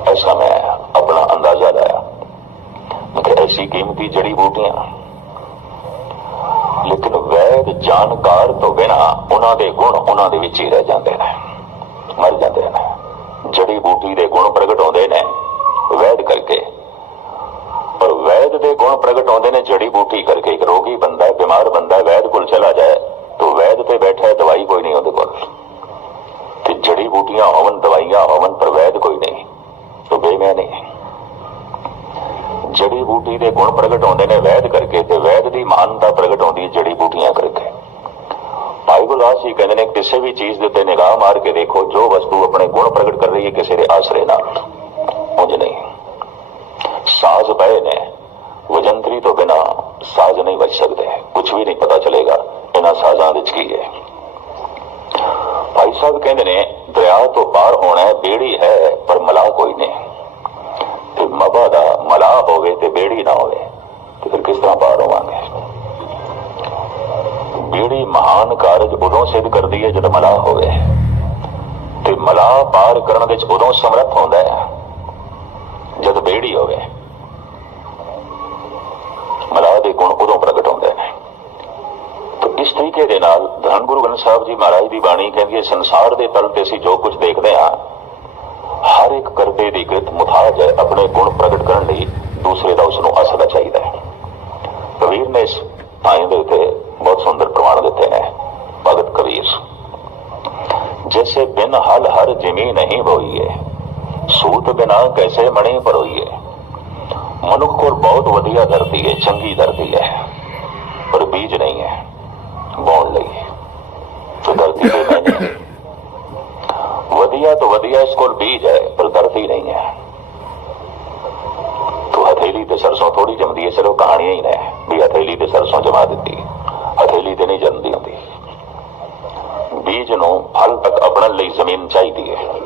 ऐसा मैं अपना अंदाजा लाया। मैं ऐसी कीमती जड़ी बूटियां, लेकिन वैद जानकार तो बिना उन्होंने गुण उन्होंने विच ही रह जाते हैं, मर जाते हैं। जड़ी बूटी दे गुण प्रगट होते हैं वैद करके, और वैद दे गुण प्रगट होते हैं जड़ी बूटी करके। एक रोगी बंदा है, बीमार बंदा है, वैद कोल चला जाए तो वैद पे बैठा है, दवाई कोई नहीं होती कोल। कि जड़ी बूटियां होवन, दवाइयां होवन, पर वैद कोई नहीं, तो बेमैनी है। जड़ी बूटी के गुण प्रगट होते हैं वैद करके, ते वैद की महानता प्रगट होती है जड़ी बूटियां करके। भाई गुरदास जी कहते हैं किसी भी चीज के निगाह मार के देखो, जो वस्तु अपने गुण प्रगट कर रही है किसी के आसरे ना, मुझे नहीं। साज पए ने, वजंतरी तो बिना साज नहीं बच सकते, कुछ भी नहीं पता चलेगा इन्होंने साजा की है। भाई साहब कहते ने दरिया तो पार होना है, बेड़ी है पर मलाह कोई नहीं। तो मबा दा मलाह होवे ते बेड़ी ना होवे, तो फिर किस तरह पार होवांगे। बेड़ी महान कारज उदों सिद्ध करती है जब मलाह होवे, ते मलाह पार करने विच उदों समर्थ होंदा है जब बेड़ी होवे। मलाह दे गुण उदों प्रगट होंदे ने। तो इस तरीके दे नाल धन गुरु ग्रंथ साहब जी महाराज की बाणी कहती है, संसार के तल ते असीं जो कुछ देखते हैं, हर एक करते दी कृत मुथाज है अपने गुण प्रगट करने लिए दूसरे का उसनों असला चाहिए है। कबीर ने इस टाइम के उत्ते बहुत सुंदर प्रमाण दिते हैं। भगत कबीर, जैसे बिन हल हर जिमी नहीं बोईए, सूत बिना कैसे मणि परोईए। मनुख को बहुत वधिया धरती है, चंगी धरती है, पर बीज नहीं है बोण लई, तो धरती पे नहीं। वधिया तो वधिया इसको बीज है, पर धरती नहीं है। तो हथेली ते सरसों थोड़ी जमदी है, सिर्फ कहानियां ही ने भी हथेली ते सरसों जमा दी, हथेली ते नहीं जमदी होंदी। बीज नूं फल तक अपनन लई जमीन चाहिए है,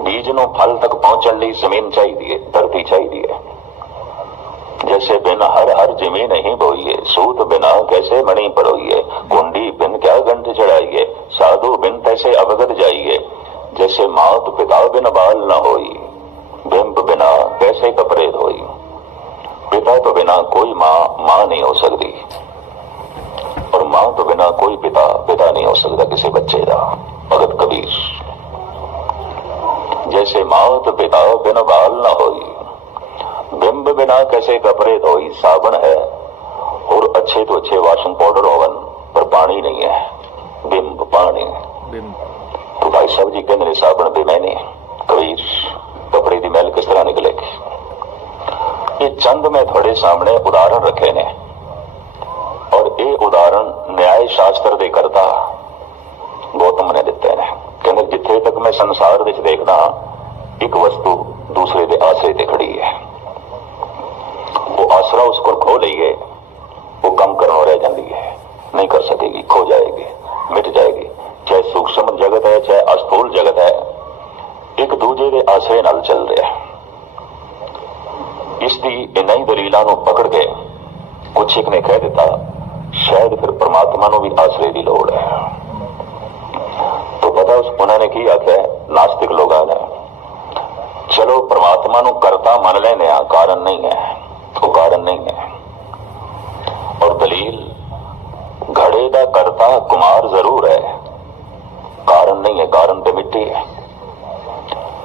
बीज नूं फल तक पहुंचण लई जमीन चाहिए, धरती चाहिए। जैसे बिन हर हर जिमी नहीं बोईए, सूत बिना कैसे मणि परोईए। कुंडी बिन क्या गंठ चढ़ाइए, साधु बिन तैसे अवगत जाइए। जैसे मात पिता बिन बाल न होई, बिंब बिना कैसे कपड़े धोई। पिता तो बिना कोई माँ नहीं हो सकती, और मां तो बिना कोई पिता नहीं हो सकता किसी बच्चे का। भगत कबीर। जैसे मात पिता बिन बाल न होई, बिंब बिना कैसे कपड़े धोई। साबन है और अच्छे तो अच्छे वाशिंग पाउडर ओवन, पर पानी नहीं है, बिंब पानी। तो भाई साहब जी कहते साबन बेमैनी, कबीर कपड़े की मैल किस तरह निकलेगी। ये चंद मैं थोड़े सामने उदाहरण रखे ने, और ये उदाहरण न्याय शास्त्र दे करता गौतम ने दिते हैं। कहते जिथे तक मैं संसार विच देखदा, एक वस्तु दूसरे के आसरे ते खड़ी है, वो आसरा उसको खो लीए, वो कम करने रह जाती है, नहीं कर सकेगी, खो जाएगी, मिट जाएगी। चाहे सूक्ष्म जगत है, चाहे अस्थूल जगत है, एक दूजे के आसरे नाल चल रहा है। इसकी इन्हीं दलीलों को पकड़ के कुछ एक ने कह दिता, शायद फिर परमात्मा को भी आसरे की लोड़ है। तो पता उन्होंने की आख्या, नास्तिक लोगों ने, चलो परमात्मा को करता मन लेने, कारण नहीं है, वो कारण नहीं है। और दलील, घड़े का करता कुमार जरूर है, कारण नहीं है, कारण तो मिट्टी है।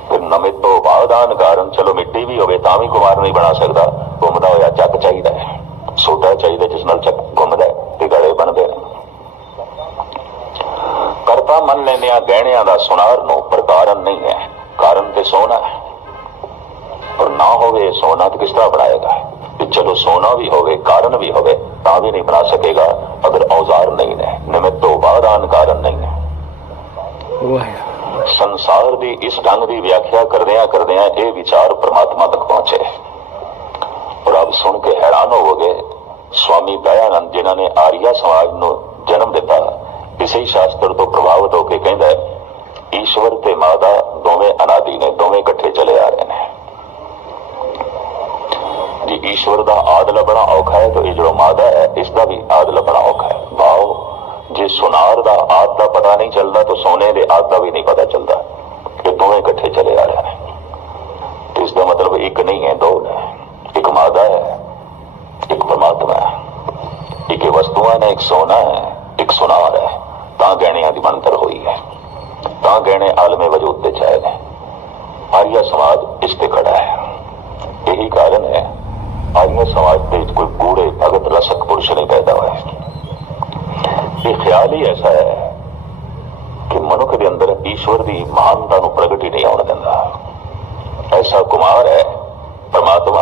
फिर नमित तो बादान कारण, चलो मिट्टी भी होवे तां भी कुमार नहीं बना सकता, घूमता होया चक चाहिए, सोटा चाहिए जिस नाल चक घूमदा ते घड़े बनते हैं। करता मन लेने गहणिया का सुनार नो, पर कारण नहीं है, कारण ते सोना है। और ना होवे सोना तो किस तरह बनाएगा। कि चलो सोना भी होवे, कारण भी होवे, ता भी नहीं बना सकेगा अगर औजार नहीं है, निमित्त तो बादान कारण नहीं है। संसार की इस ढंग की व्याख्या करदिया करदिया ये विचार परमात्मा तक पहुंचे। और अब सुन के हैरान होवोगे, स्वामी दयानंद जिन्होंने आर्य समाज को जन्म दिता, इसी शास्त्र तो प्रभावित होकर कहता है, ईश्वर ते माता दोवें अनादि ने, दोवें इकट्ठे चले आ रहे हैं। जी ईश्वर का आद लभना औखा है, तो ये जो मादा है इसका भी आद लभना औखा है। भाव जे सुनार का आद का पता नहीं चलता, तो सोने के आद का भी नहीं पता चलता। ये दोवें इकट्ठे चले आ रहे हैं। तो इसका मतलब एक नहीं है, दो है। एक मादा है, एक परमात्मा है। एक वस्तुआ ने, एक सोना है, एक सुनार है। ता गहणिया की बनतर हुई है, ता गहने आलमे वजूद दे चाहे ने। आर्य समाज इस पे खड़ा है। यही कारण है आर्य समाज के कोई गूढ़े भगत रसक पुरुष नहीं पैदा हुआ है। ये ख्याल ही ऐसा है कि मनुष्य के अंदर ईश्वर की महानता को प्रगट ही नहीं होने देता। ऐसा कुमार है परमात्मा,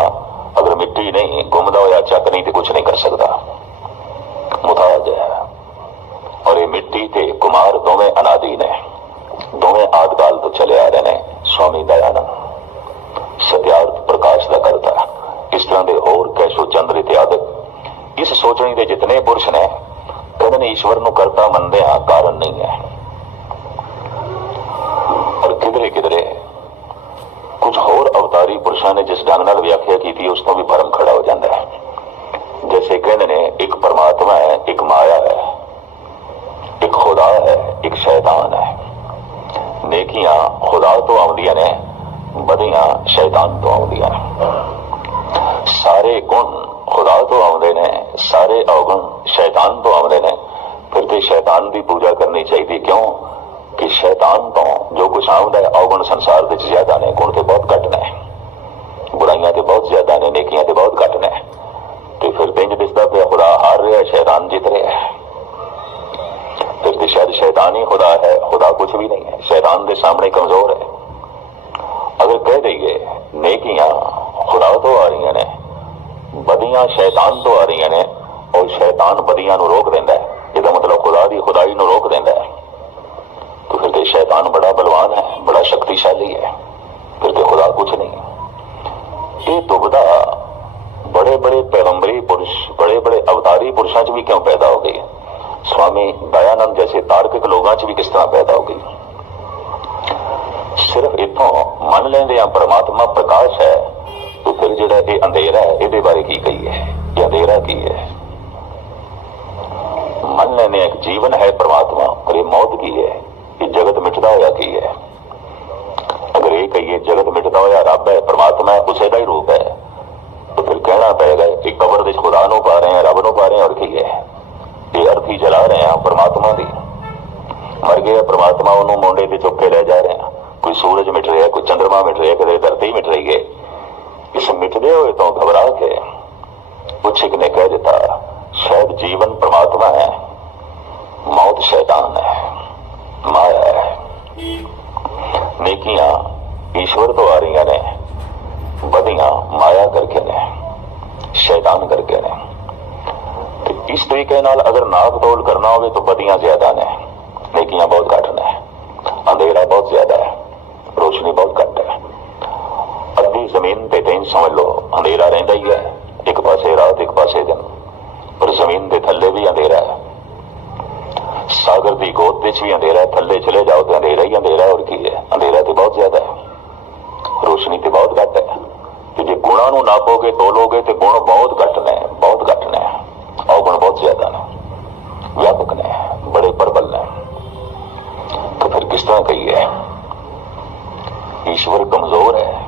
अगर मिट्टी नहीं, घूमदा होया चक नहीं तो कुछ नहीं कर सकता, मुताज है। और ये मिट्टी ते कुमार दोवें अनादि ने, दोवें आदकाल तो चले आ रहे हैं। स्वामी दयानंद सत्यार्थ प्रकाश का करता, इस तरह के होर कैशो चंद्र इत्यादि इस सोचने के जितने पुरुष ने कहते ने ईश्वर को करता मनते हैं, कारण नहीं है। और किधरे किधरे कुछ होर अवतारी पुरुषों ने जिस ढंग नाल व्याख्या की थी, उसको भी भरम खड़ा हो जाता है। जैसे कहते ने एक परमात्मा है, एक माया है, एक खुदा है, एक शैतान है। नेकियां खुदा तो आउंदियां ने, बदियां शैतान तो आउंदियां ने। सारे गुण खुदा तो आउंदे ने, सारे अवगुण शैतान तो आउंदे ने। फिर तो शैतान की पूजा करनी चाहिए। क्यों कि शैतान तो जो कुछ आउंदा है, अवगुण संसार विच ज्यादा ने, गुण तो बहुत घट ने, बुराइयां तो बहुत ज्यादा ने, नेकियां तो बहुत घट ने। तो फिर तो इंज दिसदा पिया खुदा हार रहा है, शैतान जीत रहा है। फिर तो शायद शैतान ही खुदा है, खुदा कुछ भी नहीं है, शैतान के सामने कमजोर है। अगर कह दईए नेकियां खुदा तो आ रही ने, बदियां शैतान तो आ रही ने, और शैतान बदियां रोक देंदा है, इसका मतलब खुदा की खुदाई को रोक देंदा है। तो फिर तो शैतान बड़ा बलवान है, बड़ा शक्तिशाली है, फिर तो खुदा कुछ नहीं है। ये दुविधा बड़े बड़े पैगंबरी पुरुष, बड़े बड़े अवतारी पुरुषों च भी क्यों पैदा हो गई। स्वामी दयानंद जैसे तार्किक लोगों च भी किस तरह पैदा हो गई। सिर्फ इतों मन लेंदे परमात्मा प्रकाश है, तो फिर जिहड़ा ये अंधेरा है, ये बारे की कही है, ये अंधेरा की है। मन लेने एक जीवन है परमात्मा, और ये मौत की है, ये जगत मिटदा होया की है। अगर ये कहिए जगत मिटदा होया रब है, परमात्मा है, उसे का ही रूप है, तो फिर कहना पड़ेगा कि कबर दे खुदा पा रहे हैं, रब को पा रहे हैं, और की है ये अर्थी जला रहे हैं परमात्मा की। मर गया परमात्मा उन्होंने मोंडे ते चुक के ले जा रहे हैं। कोई सूरज मिट रहा है, कोई चंद्रमा मिट रहा है, कदे धरती मिट रही है। इस मिटदे हुए तो घबरा के कुछ ने कह दिता शायद जीवन परमात्मा है, मौत शैतान है, माया है। नेकियां ईश्वर तो आ रही ने, बदियां माया करके ने, शैतान करके ने। तो इस तरीके नाल अगर नाप तोल करना हो तो बदियां ज्यादा ने, नेकियां बहुत घट ने, अंधेरा बहुत ज्यादा है, रोशनी बहुत घट है। अद्धी जमीन पे तें समझ लो अंधेरा रहिंदा ही है, एक पासे रात एक पासे दिन, पर जमीन के थल्ले भी अंधेरा है। सागर की गोद विच भी अंधेरा है, थल्ले चले जाओ तो अंधेरा ही अंधेरा। और की है, अंधेरा तो बहुत ज्यादा है, रोशनी तो बहुत घट है। तो जो गुणा नूं नापोगे तोलोगे तो गुण बहुत घट ने, बहुत घट ने, अवगुण बहुत ज्यादा ने, व्यापक ने, बड़े प्रबल ने। तो फिर किस तरह कहिए ईश्वर कमजोर है?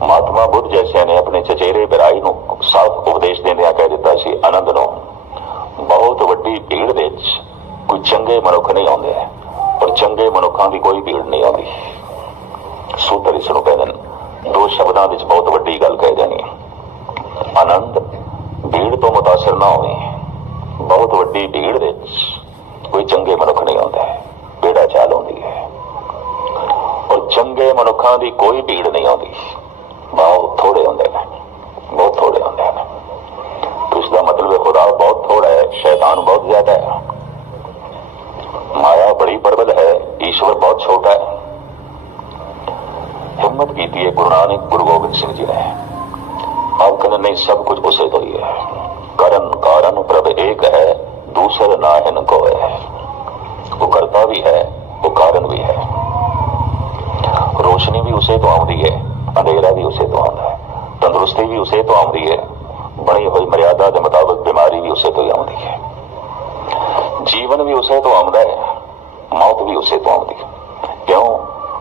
महात्मा बुद्ध जैसे ने अपने चचेरे बिराई नूं साफ उपदेश देंदियां कह दिता सी आनंद नूं, बहुत वड्डी भीड़ विच कोई चंगे मनुख नहीं आउंदे और चंगे मनुखां दी कोई भीड़ नहीं आउंदी। सूत्र इस नूं कहदे ने, दो शब्दां विच बहुत वड्डी गल कह देनी। आनंद भीड़ तो मुतासर ना होवे, बहुत वड्डी भीड़ विच कोई चंगे मनुख नहीं आउंदे, बेड़ा चाल आउंदी है। और चंगे मनुखां दी कोई भीड़ नहीं आउंदी, बहुत थोड़े होंदे ने, बहुत थोड़े होंदे ने। तो इसका मतलब है खुदा बहुत थोड़ा है, शैतान बहुत ज्यादा है, माया बड़ी प्रबल है, ईश्वर बहुत छोटा है। हिम्मत की थी गुरु नानक गुरु गोबिंद सिंह जी ने, आप कहने नहीं सब कुछ उसे तो ही है। करण कारण प्रभ एक है, दूसर ना इनको है। वो करता भी है, वो कारण भी है। रोशनी भी उसे तो आउंदी है, अंधेरा भी उसे तो आंदा है, तंदुरुस्ती भी उसे तो आउंदी है, बनी हुई मर्यादा के मुताबिक बीमारी भी उसे तो ही आउंदी है, जीवन भी उसे तो आउंदा है, मौत भी उसे तो आउंदी है। क्यों?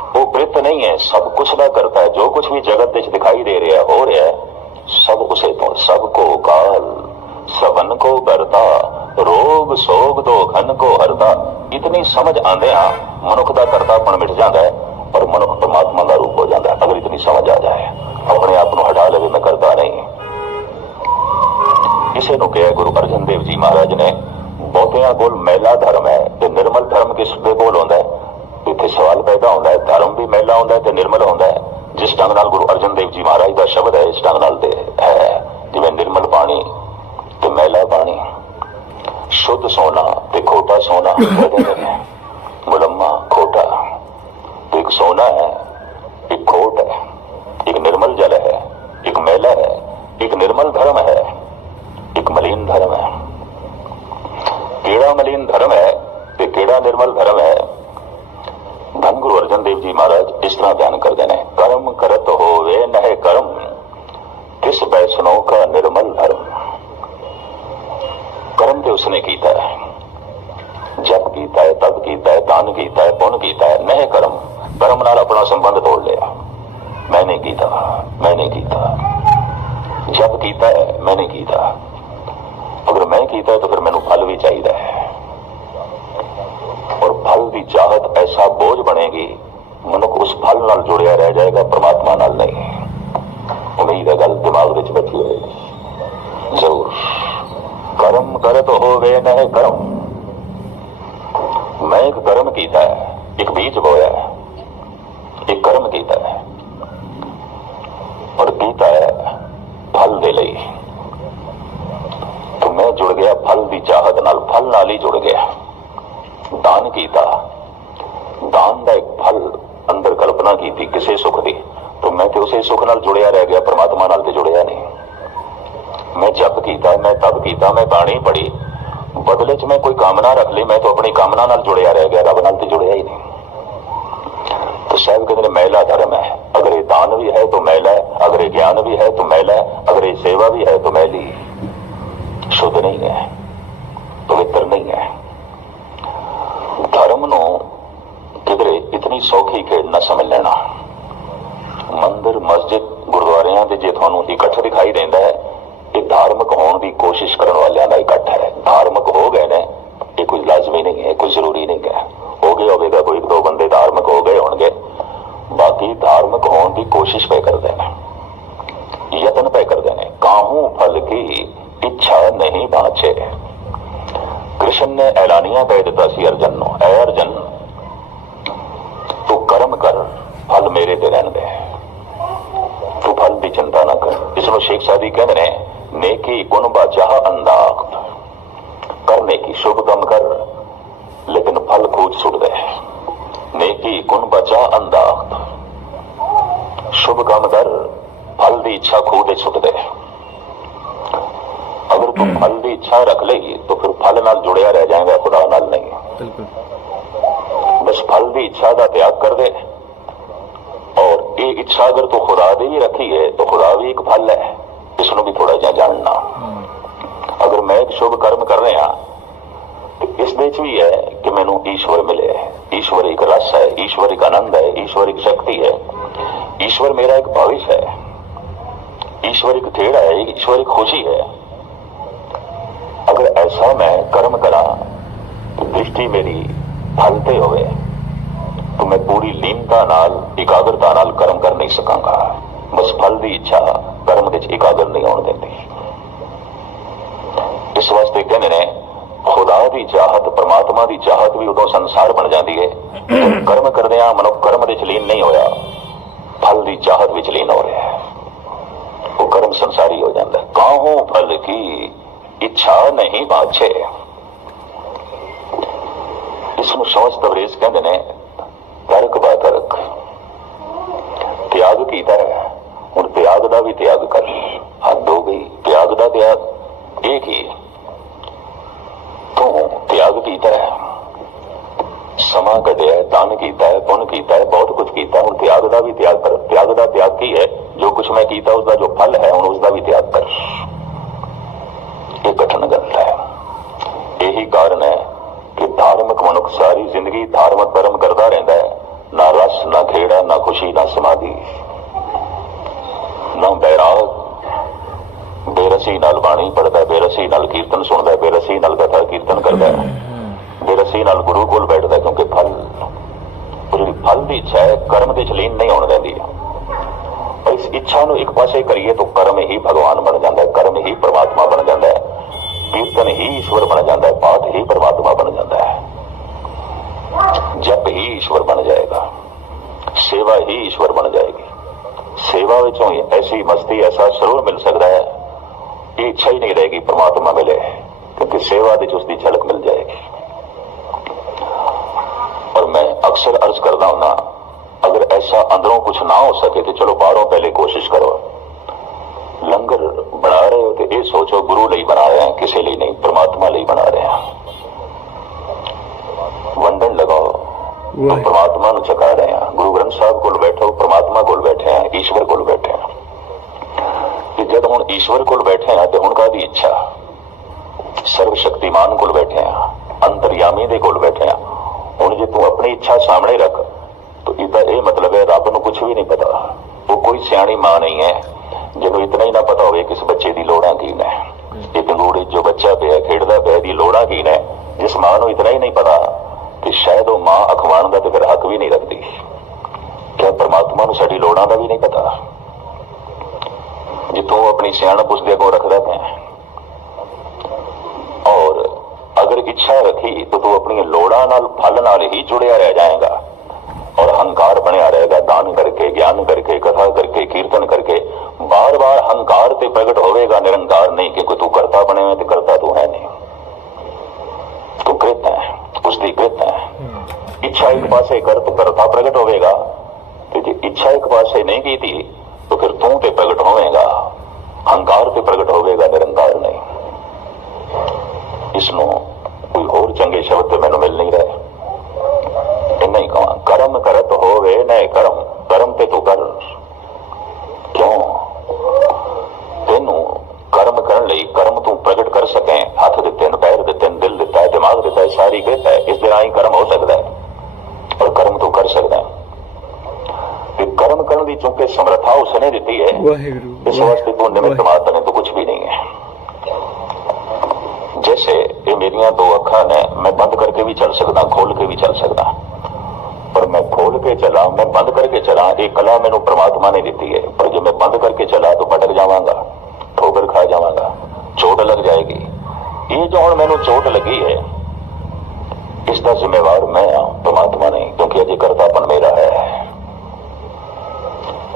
वो वृत्त नहीं है, सब कुछ ना करता है। जो कुछ भी जगत विच दिखाई दे रहा है, हो रहा है, सब उसे तो। सबको काल सबन को करता, रोग सोग दो घन को हरता। इतनी समझ आंदे मनुख का करतापन मिट जाता है और मनुख परमात्मा का रूप हो जाता है। अगर इतनी समझ आ जाए, अपने आप को हटा ले मैं करता नहीं। इसे नु कहा गुरु अर्जन देव जी महाराज ने, बहुतियां कोल मैला धर्म है तो निर्मल धर्म किस दे कोल होंदा है? इत्थे सवाल पैदा होंदा है, धर्म भी मैला होंदा है ते निर्मल होंदा है। जिस ढंग नाल गुरु अर्जन देव जी महाराज का शब्द है, इस ढंग नाल ते है जिवें निर्मल पानी ते मैला पानी, शुद्ध सोना ते खोटा सोना, मुलम्मा खोटा। एक सोना है, एक खोट है, एक निर्मल जल है, एक मैला है, एक निर्मल धर्म है, एक मलिन धर्म है। केड़ा मलिन धर्म है ते केड़ा निर्मल धर्म है? धन गुरु अर्जन देव जी महाराज इस तरह बयान करते हैं, कर्म करत होवे नह कर्म, किस बैसनों का निर्मल धर्म। कर्म तो उसने कीता है, जप कीता है, तप कीता है, दान कीता है, पुण्य कीता है। नह कर्म, कर्म नाल अपना संबंध तोड़ लिया, मैंने कीता, मैंने कीता। जप कीता है, मैंने कीता। अगर मैं कीता है तो फिर मैनू फल भी चाहिए है, और फल की चाहत ऐसा बोझ बनेगी, मनुख उस फल नाल जुड़िया रह जाएगा, परमात्मा नाल नहीं। उम्मीद है गल दिमाग विच बैठी होगी जरूर। कर्म करत होवे नह कर्म, मैं एक कर्म कीता है, एक बीज बोया है, एक कर्म कीता है, और कीता है फल दे लई। तो मैं जुड़ गया फल की चाहत नाल, फल नाल ही जुड़ गया। दान कीता, दान का एक फल अंदर कल्पना की थी किसी सुख की, तो मैं तो उसे सुख नाल जुड़िया रह गया, परमात्मा नाल ते जुड़िया नहीं। मैं जप कीता, मैं तप कीता, मैं बाणी पढ़ी, बदले च मैं कोई कामना रख ली, मैं तो अपनी कामना नाल जुड़िया रह गया, रब नाल ते जुड़िया ही नहीं। तो शायद कहते मैला धर्म है। अगर ये दान भी है तो मैला है, अगर ये ज्ञान भी है तो मैला है, अगर ये सेवा भी है तो मैली, शुद्ध नहीं है, पवित्र नहीं है। धर्म नो किधरे इतनी सौखी खेड़ न समझ लेना। मंदिर मस्जिद गुरुद्वारियां दे जे थानू इकट्ठ दिखाई देता है, ये धार्मिक होने की कोशिश करने वालियां दा इकट्ठ है। धार्मिक हो गए ने, ये कोई लाजमी नहीं है, कोई जरूरी नहीं है। हो गया होगा कोई दो बंदे धार्मिक हो गए होंगे, बाकी धार्मिक होने की कोशिश पे कर देना, यत्न पे कर देने, काहू फल की इच्छा नहीं बाँचे। कृष्ण ने ऐलानिया कह दिता सी अर्जन नो, ऐ अर्जन तू कर्म कर, फल मेरे ते रहन दे, तू फल की चिंता ना कर। इसमें शेख सादी कहते ने, नेकी गुण बाचाह अंदाख्त, करने की शुभ कम कर लेकिन फल खूज सुट दे। नेकी गुण बचा अंदाख्त, शुभ काम कर, फल की इच्छा खूद सुट दे। अगर तू फल की इच्छा रख लेगी तो फिर फल नाल जुड़िया रह जाएगा, खुदा नाल नहीं। बस फल की इच्छा का त्याग कर दे, और ये इच्छा अगर तू खुदा दी भी रखी है तो खुदा भी एक फल है, इसनों भी थोड़ा जा जानना। अगर मैं एक शुभ कर्म कर रहा तो इस देश भी है कि मैनू ईश्वर मिले, ईश्वर एक रस है, ईश्वर एक आनंद है, ईश्वर एक शक्ति है, ईश्वर मेरा एक भविष्य है, ईश्वर एक खेड़ा है, ईश्वर एक खुशी है। अगर ऐसा मैं कर्म करा तो दृष्टि मेरी फलते हुए तो मैं पूरी लीनता नाल एकाग्रता नाल कर्म कर नहीं सकांगा। बस फल की इच्छा कर्म विच एकाग्र नहीं होने देती। इस वास्ते कहने ने खुदा की चाहत, परमात्मा की चाहत भी उदों संसार बन जाती है कर्म करदियां मनुख कर्म दे लीन नहीं होया, फल की चाहत विच लीन हो रहा है, वो कर्म संसारी हो जाता है। काहू फल की इच्छा नहीं बाछे। इसमें समझ तबरेज कहते ने, तर्क बा तर्क, त्याग कीता है हुण त्याग दा भी त्याग कर, हद हो गई। त्याग दा त्याग एक ही, तू त्याग कीता है, समा कढ़िया है, दान कीता है, पुण्य कीता है, बहुत कुछ कीता, हुण त्याग दा भी त्याग कर। त्याग दा त्याग की है, जो कुछ मैं कीता उसका जो फल है हुण उसका भी त्याग कर। ये कठिन गल है। यही कारण है कि धार्मिक मनुख सारी जिंदगी धार्मिक कर्म करता रहता है, ना रस, ना खेड़ा, ना खुशी, ना समाधि, ना बैराग। बेरसी नाल बाणी पढ़ता है, बेरसी नाल कीर्तन सुनता है, बेरसी नाल कथा कीर्तन करता है, बेरसी नाल गुरु कोल बैठता है, क्योंकि फल की इच्छा है कर्म के लीन नहीं होने देती। और इस इच्छा को एक पासे करिए तो कर्म ही भगवान बन जाता है, कर्म ही परमात्मा बन जाता है, कीर्तन ही ईश्वर बन जाता है, पाठ ही परमात्मा बन जाता है, जप ही ईश्वर बन जाएगा, सेवा ही ईश्वर बन जाएगी। सेवा विचों ही ऐसी मस्ती, ऐसा सरूर मिल सकता है, ये इच्छा ही नहीं रहेगी परमात्मा मिले, क्योंकि सेवा विच उसकी झलक मिल जाएगी। और मैं अक्सर अर्ज करता हूं ना, अगर ऐसा अंदरों कुछ ना हो सके तो चलो बाहरों पहले कोशिश करो। लंगर बना रहे हो तो ये सोचो गुरु लिए बना रहे हैं, किसी लिए नहीं, परमात्मा लिए बना रहे हैं। वंडन लगाओ तो परमात्मा को चका रहे हैं। गुरु ग्रंथ साहब को बैठो, परमात्मा को बैठे हैं, ईश्वर को बैठे हैं। जब हम ईश्वर को बैठे हैं तो उनका भी इच्छा, सर्वशक्तिमान को बैठे हैं, अंतर्यामी दे कोल बैठे हैं। हूं जो तू अपनी इच्छा सामने रख तो इसका यह मतलब है रब को कुछ भी नहीं पता। वो कोई सियाणी मां नहीं है जिन्होंने इतना ही ना पता हो किस बच्चे की लोड़ा की ने, ये गंगूड़े जो बच्चा पे खेडदा पे दी लोड़ा की ने, जिस मां को इतना ही नहीं पता कि शायद वो मां अखवाण का तो फिर हक भी नहीं रखती। क्या परमात्मा को साडी लोड़ा का भी नहीं पता? जितों अपनी सियाणप उसके अगों रखदा पे, और अगर इच्छा रखी तो तू अपनी लोड़ा नाल फल नाल ही जुड़िया रह जाएगा और अहंकार बनया रहेगा। दान करके, ज्ञान करके, कथा करके, कीर्तन करके बार बार अहंकार ते प्रगट होवेगा, निरंकार नहीं, क्योंकि तू करता बने हुए तो करता तू है नहीं, तू कृत है, उसकी कृत है। इच्छा एक पासे कर तो करता प्रगट होवेगा, तो जो इच्छा एक पासे नहीं की थी तो फिर तू ते प्रगट होवेगा, अहंकार ते प्रगट होवेगा, निरंकार नहीं। इसनों कोई होर चंगे शब्द तो मैनू मिल नहीं रहे। इन्ना ही कहा, कर्म करत होवे नए कर्म, कर्म ते तू कर। क्यों? तेनू कर्म करने लई, कर्म तू प्रगट कर सके, हाथ दिते, पैर दिते, दिल दिता है, दिमाग दिता है, सारी कृत है, इस दिन ही कर्म हो सकता है और कर्म तू कर सकता है। कर्म करने की चूंकि समर्था उसने दी है, इस वास्ते तू निमित्त मात्र ने तो कुछ भी नहीं है। जैसे ये मेरिया दो अखा ने, मैं बंद करके भी चल सकदा, खोल के भी चल सकदा, पर मैं खोल के चला, मैं बंद करके चला, एक कला मैनू परमात्मा ने दी है, पर जो मैं बंद करके चला तो भटक जावांगा, ठोकर खा जावांगा, चोट लग जाएगी। ये जो हुण मैनू चोट लगी है इसका जिम्मेवार मैं हाँ, परमात्मा नहीं, क्योंकि अजे करतापन मेरा है।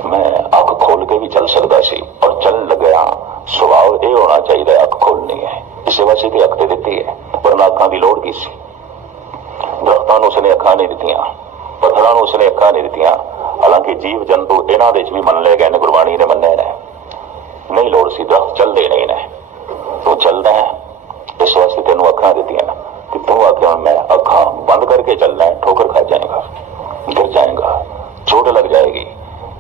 मैं अख खोल के भी चल सकता सी और चलन लग्या, सुभाव यह होना चाहिए अख खोलनी है, इसे वास्ते तो अख तो दी है, वरना अखा की लोड़ की सी। दरख्तां नूं उसने अखा नहीं दित्तियां, पत्थरां नूं उसने अखा नहीं दित्तियां, हालांकि जीव जंतु इन्हां दे भी मन ले गए ने, गुरबाणी ने मन्ने ने, नहीं लोड़ सी, दरख्त चलते नहीं ने, तू चलना है इस वास्ते तेनों अखा दित्तियां, तू आख्या मैं अखा बंद करके चलना है, ठोकर खा जाएगा, गिर जाएगा, चोट लग जाएगी।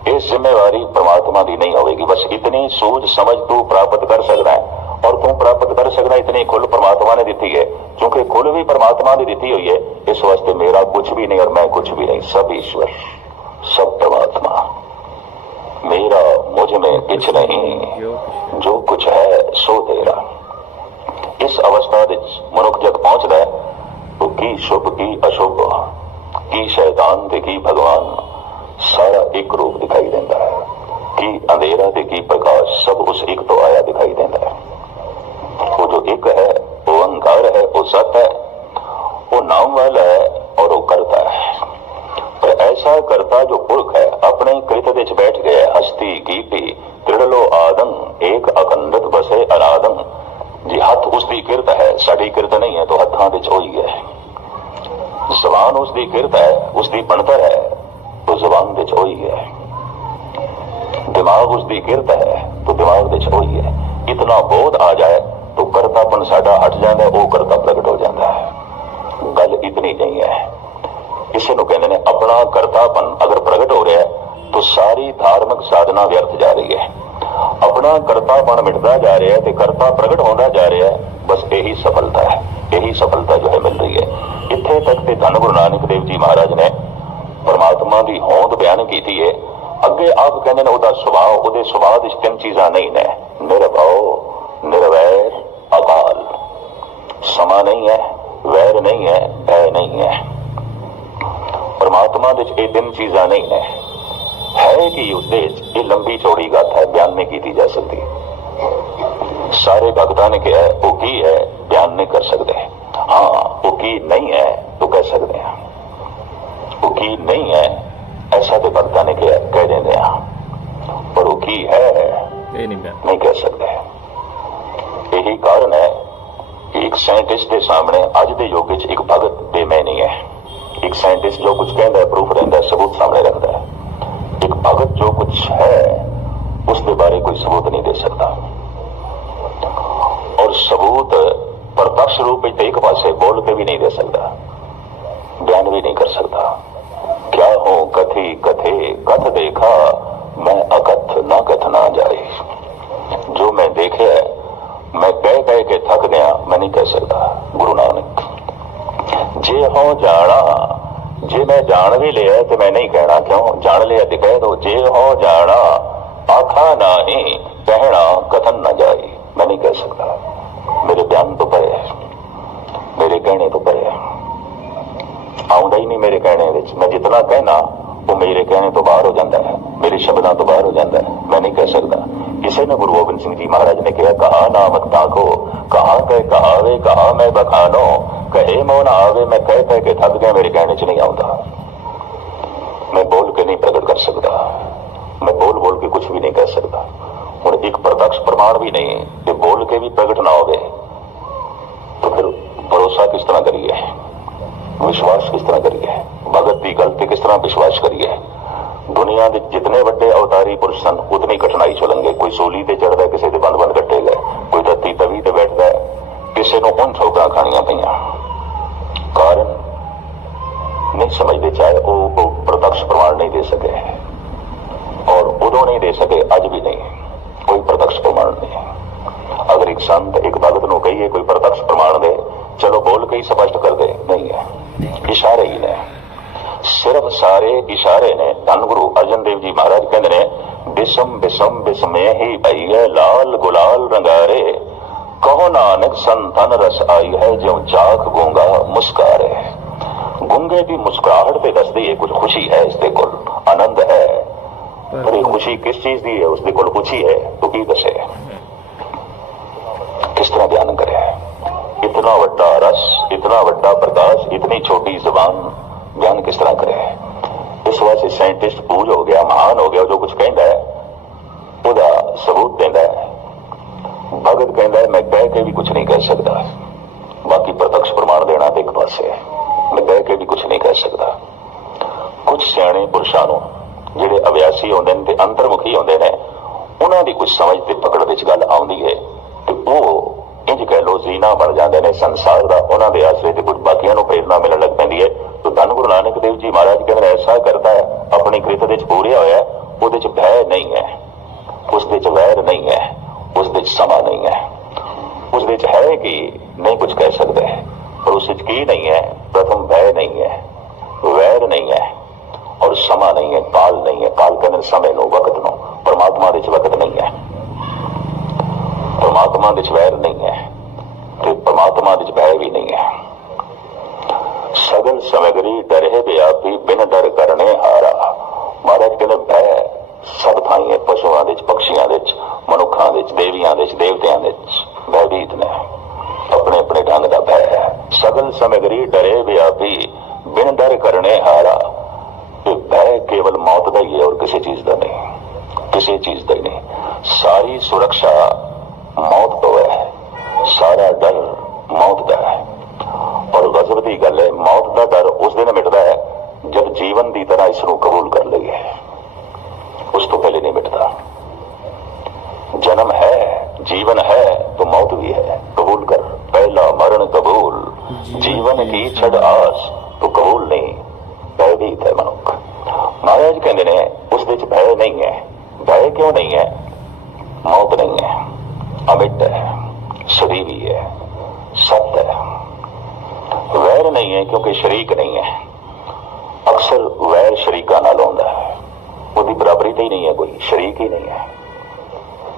इस जिम्मेवारी परमात्मा की नहीं होगी। बस इतनी सूझ समझ तू प्राप्त कर सकता है, और तू प्राप्त कर सकता इतनी खुल परमात्मा ने दी है, क्योंकि खुल भी परमात्मा ने दी हुई है। इस वास्ते मेरा कुछ भी नहीं और मैं कुछ भी नहीं, सब ईश्वर, सब परमात्मा, मेरा मुझ में कुछ नहीं, जो कुछ है सो तेरा। इस अवस्था मनुख जब पहुंचता है तो की शुभ की अशुभ, की शैतान ते की भगवान, सारा एक रूप दिखाई देता है, कि अंधेरा ते की प्रकाश, सब उस एक तो आया दिखाई देता है। वो जो एक है वो अहंकार है, वो सत है, वो नाम वाला है और वो करता है। पर ऐसा करता जो पुरख है, अपने कृत विच बैठ गया, हस्ती कीर्ति त्रिड़लो आदम, एक अखंडत बसे अनादम। जी हथ उसकी किरत है, साड़ी किरत नहीं है, तो हथां विच होई है। जबान उसकी किरत है, उसकी बनतर है, तो जबान विच होई है। दिमाग उसकी किरत है, तो दिमाग विच होई है। इतना बोध आ जाए तो करतापन साडा हट जाता है, वो करता प्रगट हो जाता है। गल इतनी नहीं है। इसे नु कहते हैं अपना करतापन अगर प्रगट हो रहा है तो सारी धार्मिक साधना व्यर्थ जा रही है। अपना करतापन मिटता जा रहा है तो करता प्रगट होता जा रहा है, बस यही सफलता है, यही सफलता जो है मिल रही है। इत्थे तक ते धन गुरु नानक देव जी महाराज ने परमात्मा की होंद बयान की है। अगे आप कहते हैं वह सुभाव, वो सुभाव तीन चीजा नहीं ने, निरभाव, निर्वैर, अकाल। समा नहीं है, वैर नहीं है, भय नहीं है। परमात्मा ये तीन चीजा नहीं है कि उसदे ये लंबी चौड़ी गाथा है, बयान नहीं की जा सकती। सारे भगतां ने कहा वो की है, बयान नहीं कर सकते। हाँ वो की नहीं है तो कह सकते हैं, वो की नहीं है ऐसा तो भगतां ने कहा, कह देते हैं, पर वो की है ये नहीं कह सकते। यही कारण है कि एक साइंटिस्ट के सामने अज के युग एक भगत बेमै नहीं है। एक साइंटिस्ट जो कुछ कहता है, प्रूफ रहता है, सबूत सामने रखता है। एक भगत जो कुछ है उसके बारे कोई सबूत नहीं दे सकता, और सबूत प्रत्यक्ष रूप में एक पासे बोल के भी नहीं दे सकता, बयान भी नहीं कर सकता। क्या हो कथी कथे कथ देखा, मैं अकथ ना कथ ना जाए। जो मैं देखे मैं कह कह के थक गया, मैं नहीं कह सकता। गुरु नानक जे हो जाना, जे मैं जान भी लिया तो मैं नहीं कहना, क्यों जान लिया तो कह दो। जे हो जाना आखा नहीं, कहना कथन न जाए, मैं नहीं कह सकता। मेरे बयान तो परे है, मेरे कहने तो परे है, आउंदा ही नहीं मेरे कहने विच। मैं जितना कहना वो मेरे कहने तो बाहर हो जाता है, मेरे शब्दों तो बाहर हो जाता है, मैं नहीं कह सकता। किसी ने गुरु गोबिंद सिंह जी महाराज ने कहा, कहा नामक ताको, कहा कह कहावे, कहा मैं बखानो, कहे मौन आवे, मैं कह कह के थक गया, मेरे कहने च नहीं आता। मैं बोल के नहीं प्रकट कर सकता, मैं बोल बोल के कुछ भी नहीं कह सकता। और एक प्रत्यक्ष प्रमाण भी नहीं कि बोल के भी प्रकट ना हो, तो फिर भरोसा किस तरह करिए, विश्वास किस तरह करिए, भगत की गलती किस तरह विश्वास करिए। दुनिया के जितने बड़े अवतारी पुरुष सन उतनी कठिनाई चलेंगे। कोई सूली ते चढ़ता है, किसी के बंद बंद कट्टे गए, कोई धरती तवी ते बैठता है, किसी को उन ठोकर खानिया पईयां। कारण नहीं समझते, चाहे वो प्रत्यक्ष प्रमाण नहीं दे सके, और उदों नहीं दे सके, अज भी नहीं, कोई प्रत्यक्ष प्रमाण नहीं। अगर एक संत एक भगत को कहिए कोई प्रत्यक्ष प्रमाण दे, चलो बोल के ही स्पष्ट कर दे, नहीं है, इशारे ही ने, सिर्फ सारे इशारे ने। धन गुरु अर्जन देव जी महाराज कहते हैं, बिसम बिसम बिसमे ही भैया लाल गुलाल रंगारे, कहो नानक संतन रस आई है जो जाख गूंगा मुस्कारे। गूंगे की मुस्कुराहट पे दसदी है कुछ खुशी है, इसके कोल आनंद है, पर ये खुशी किस चीज दी है उसके कोल पूछी है तो की दसे, किस तरह बयान करे। इतना वड्डा रस, इतना वड्डा प्रकाश, इतनी छोटी जुबान बयान किस तरह करे। इस वास्ते साइंटिस्ट पूज हो गया, महान हो गया, जो कुछ कहता है ਉਹਦਾ सबूत देता है। भगत कहता है मैं कह के भी कुछ नहीं कह सकता, बाकी प्रत्यक्ष प्रमाण देना तो एक पासे है, मैं कह के भी कुछ नहीं कह सकता। कुछ सियाणे पुरुषां नूं ਜਿਹੜੇ ਅਭਿਆਸੀ ਹੁੰਦੇ ਨੇ ਤੇ ਅੰਤਰਮੁਖੀ ਹੁੰਦੇ ਨੇ, ਉਹਨਾਂ ਦੀ ਕੁਝ ਸਮਝ ਤੇ ਪਕੜ ਵਿੱਚ ਗੱਲ ਆਉਂਦੀ ਹੈ ਤੇ ਉਹ ਇੰਜ ਕਹਿ ਲੋ ਜ਼ੀਨਾ ਬਣ ਜਾਂਦੇ ਨੇ ਸੰਸਾਰ ਦਾ, ਉਹਨਾਂ ਦੇ ਆਸਰੇ ਤੇ ਕੁਝ ਬਾਕੀਆਂ ਨੂੰ ਪ੍ਰੇਰਨਾ ਮਿਲਣ ਲੱਗ ਪੈਂਦੀ ਹੈ। तो धन गुरु नानक देव जी महाराज कहते ऐसा करता है अपनी कृत विच पूरिया होया, ਉਹਦੇ ਚ भय नहीं है, उसदे च वैर नहीं है, उसदे च समा नहीं है, उसदे च है कि नहीं कुछ कह सकते हैं, और उस की नहीं है। प्रथम भय नहीं है, वैर नहीं है और समा नहीं है, काल नहीं है। काल कहते समय नो वक्त नो, परमात्मा दे च वक्त नहीं है, परमात्मा दे च वैर नहीं है ते परमात्मा दे च भय भी नहीं है। सगल सामग्री डरे व्यापी बिन डर करने हारा। महाराज कहते भय सब थाई है, पशुओं दे पक्षियों दे मनुखों दे देवियां दे देवतियां दे भयभीत ने, अपने अपने ढंग का भय है। सगल सामग्री डरे व्यापी बिन डर करने हारा। भय केवल मौत का ही है और किसी चीज का नहीं, किसी चीज का ही नहीं। सारी सुरक्षा मौत तो है, सारा डर मौत का है। और गजब की गल है, मौत का डर उस दिन मिटता है जब जीवन की तरह इसनूं कबूल कर लईए, उस तो पहले नहीं मिटता। जन्म है, जीवन है तो मौत भी है, कबूल कर। पहला मरण कबूल, जीवन की छड़ आस तो कबूल नहीं, भयभीत है मनुख। महाराज कहते ने उस विच भय नहीं है। भय क्यों नहीं है? मौत नहीं है, अमिट है, सदीवी है, सत्य है। वैर नहीं है क्योंकि शरीक नहीं है। अक्सर वैर शरीका नाल होंदा है, उसकी बराबरी तो ही नहीं है, कोई शरीक ही नहीं है,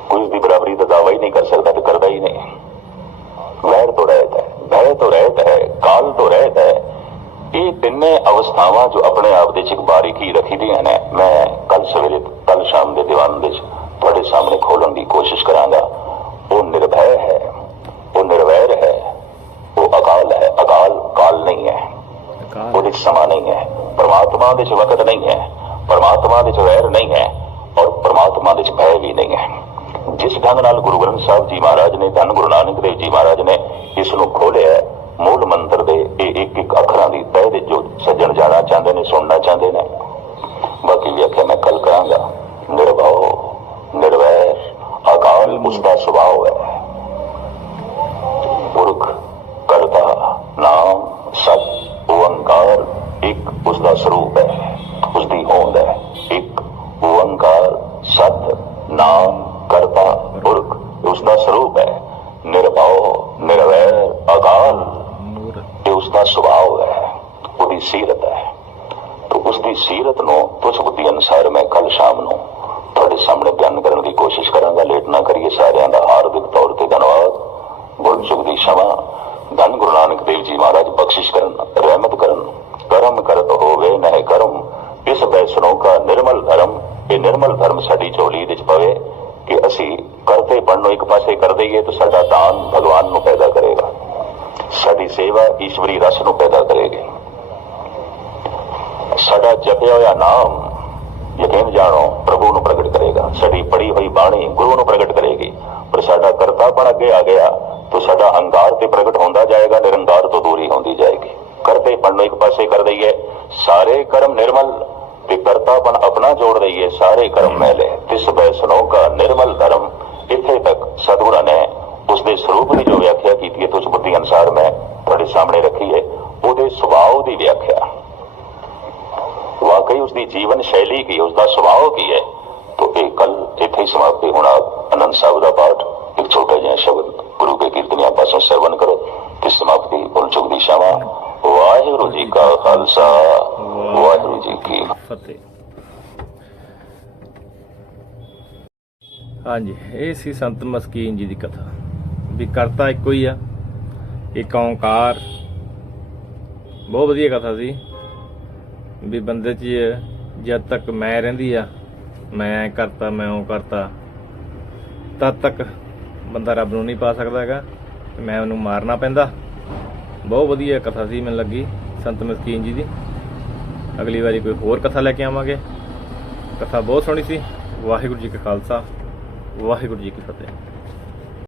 कोई उसकी बराबरी तो दावा ही नहीं कर सकता, तो करता ही नहीं। वैर तो रहता है, भय तो रहता है, काल तो रहता है। ये तिन्ने अवस्थावां जो अपने आप दे च बारीकी रखी दी ने, मैं कल सवेरे कल शाम के दीवान दे तुहाडे सामने खोलण की कोशिश करांगा। वो निर्भय है, वो निर्वैर है, वो अकाल है। अकाल काल नहीं है, वो समा नहीं है, परमात्मा दे च वक्त नहीं है, परमात्मा दे च वैर नहीं है और परमात्मा दे च भय भी नहीं है। जिस ढंग नाल गुरु ग्रंथ साहब जी महाराज ने, धन गुरु नानक देव जी महाराज ने इसनूं खोलिया, मूल मंत्र दे एक एक अखरां दी तह दे जो सज्जण जाना चाहते ने, सुनना चाहते ने, बाकी व्याख्या मैं कल करांगा। निर्भव निर्वैर अकाल उसका स्वभाव है। पुरख करता नाम सत ओंकार एक उसका स्वरूप है, उसकी होंद है। एक ओंकार सत नाम करता पुरख उसका स्वरूप है। निर्भव निर्वैर अकाल ये उसका स्वभाव है, उसकी सीरत है। तो उसकी सीरत नो तुझ बुद्धि अनुसार मैं कल शाम नूं तुहाडे सामने बयान करने की कोशिश करांगा। लेट ना करिए। सारिਆਂ ਦਾ हार्दिक तौर पर धन्यवाद। गुण चुक दी क्षमा। धन गुरु नानक देव जी महाराज बख्शिश करन, रहमत करन। कर्म करत होवे नह कर्म, इस बैसनों का निर्मल धर्म। ये निर्मल धर्म साडी झोली विच पवे कि असी करते पढ़नो एक पासे कर दईए तो साडा दान भगवान नूं पैदा करेगा, साडी सेवा ईश्वरी रस नूं पैदा करेगी। साडा जपिया होया नाम यकीन जानो प्रभु नूं प्रगट करेगा, साडी पढ़ी हुई बाणी गुरु नूं प्रगट करेगी। पर साडा करतापन अगे आ गया तो साडा अंगार ते प्रगट होंदा जाएगा, निरंकार तो दूरी होंदी जाएगी। करते पढ़नो एक पासे कर दईए, सारे कर्म निर्मल ते करतापन अपना जोड़ दईए, सारे कर्म मैले। तिस बैसनों का निर्मल धर्म। इत्थे तक सतगुरु ने उसके स्वरूप की जो व्याख्या की है तुझ बुद्धि अनुसार मैं तुहाडे सामने रखी है। ਉਹਦੇ सुभाव की व्याख्या वाकई उसकी जीवन शैली की, उसका स्वभाव की है। तो एक कल इत्थे ही समाप्ति होना। आनंद साहब का पाठ एक छोटा जिहा शब्द गुरु के कीर्तनिया पासों सरवण करो कि समाप्ति भुल चुक दी क्षमा। वाहिगुरू जी का खालसा, वाहिगुरू जी की फतेह। हाँ जी, ये सी संत मस्कीन जी की कथा। ਵੀ ਕਰਤਾ ਇੱਕੋ ਹੀ ਆ, ਇੱਕ ਓਂਕਾਰ। ਬਹੁਤ ਵਧੀਆ ਕਥਾ ਸੀ ਵੀ ਬੰਦੇ 'ਚ ਜਦ ਤੱਕ ਮੈਂ ਰਹਿੰਦੀ ਆ, ਮੈਂ ਕਰਤਾ ਮੈਂ ਉਹ ਕਰਤਾ, ਤਦ ਤੱਕ ਬੰਦਾ ਰੱਬ ਨੂੰ ਨਹੀਂ ਪਾ ਸਕਦਾ ਹੈਗਾ, ਮੈਂ ਉਹਨੂੰ ਮਾਰਨਾ ਪੈਂਦਾ। ਬਹੁਤ ਵਧੀਆ ਕਥਾ ਸੀ ਮੈਨੂੰ ਲੱਗੀ ਸੰਤ ਮਸਕੀਨ ਜੀ ਦੀ। ਅਗਲੀ ਵਾਰੀ ਕੋਈ ਹੋਰ ਕਥਾ ਲੈ ਕੇ ਆਵਾਂਗੇ। ਕਥਾ ਬਹੁਤ ਸੋਹਣੀ ਸੀ। ਵਾਹਿਗੁਰੂ ਜੀ ਕਾ ਖਾਲਸਾ, ਵਾਹਿਗੁਰੂ ਜੀ ਕੀ ਫਤਿਹ।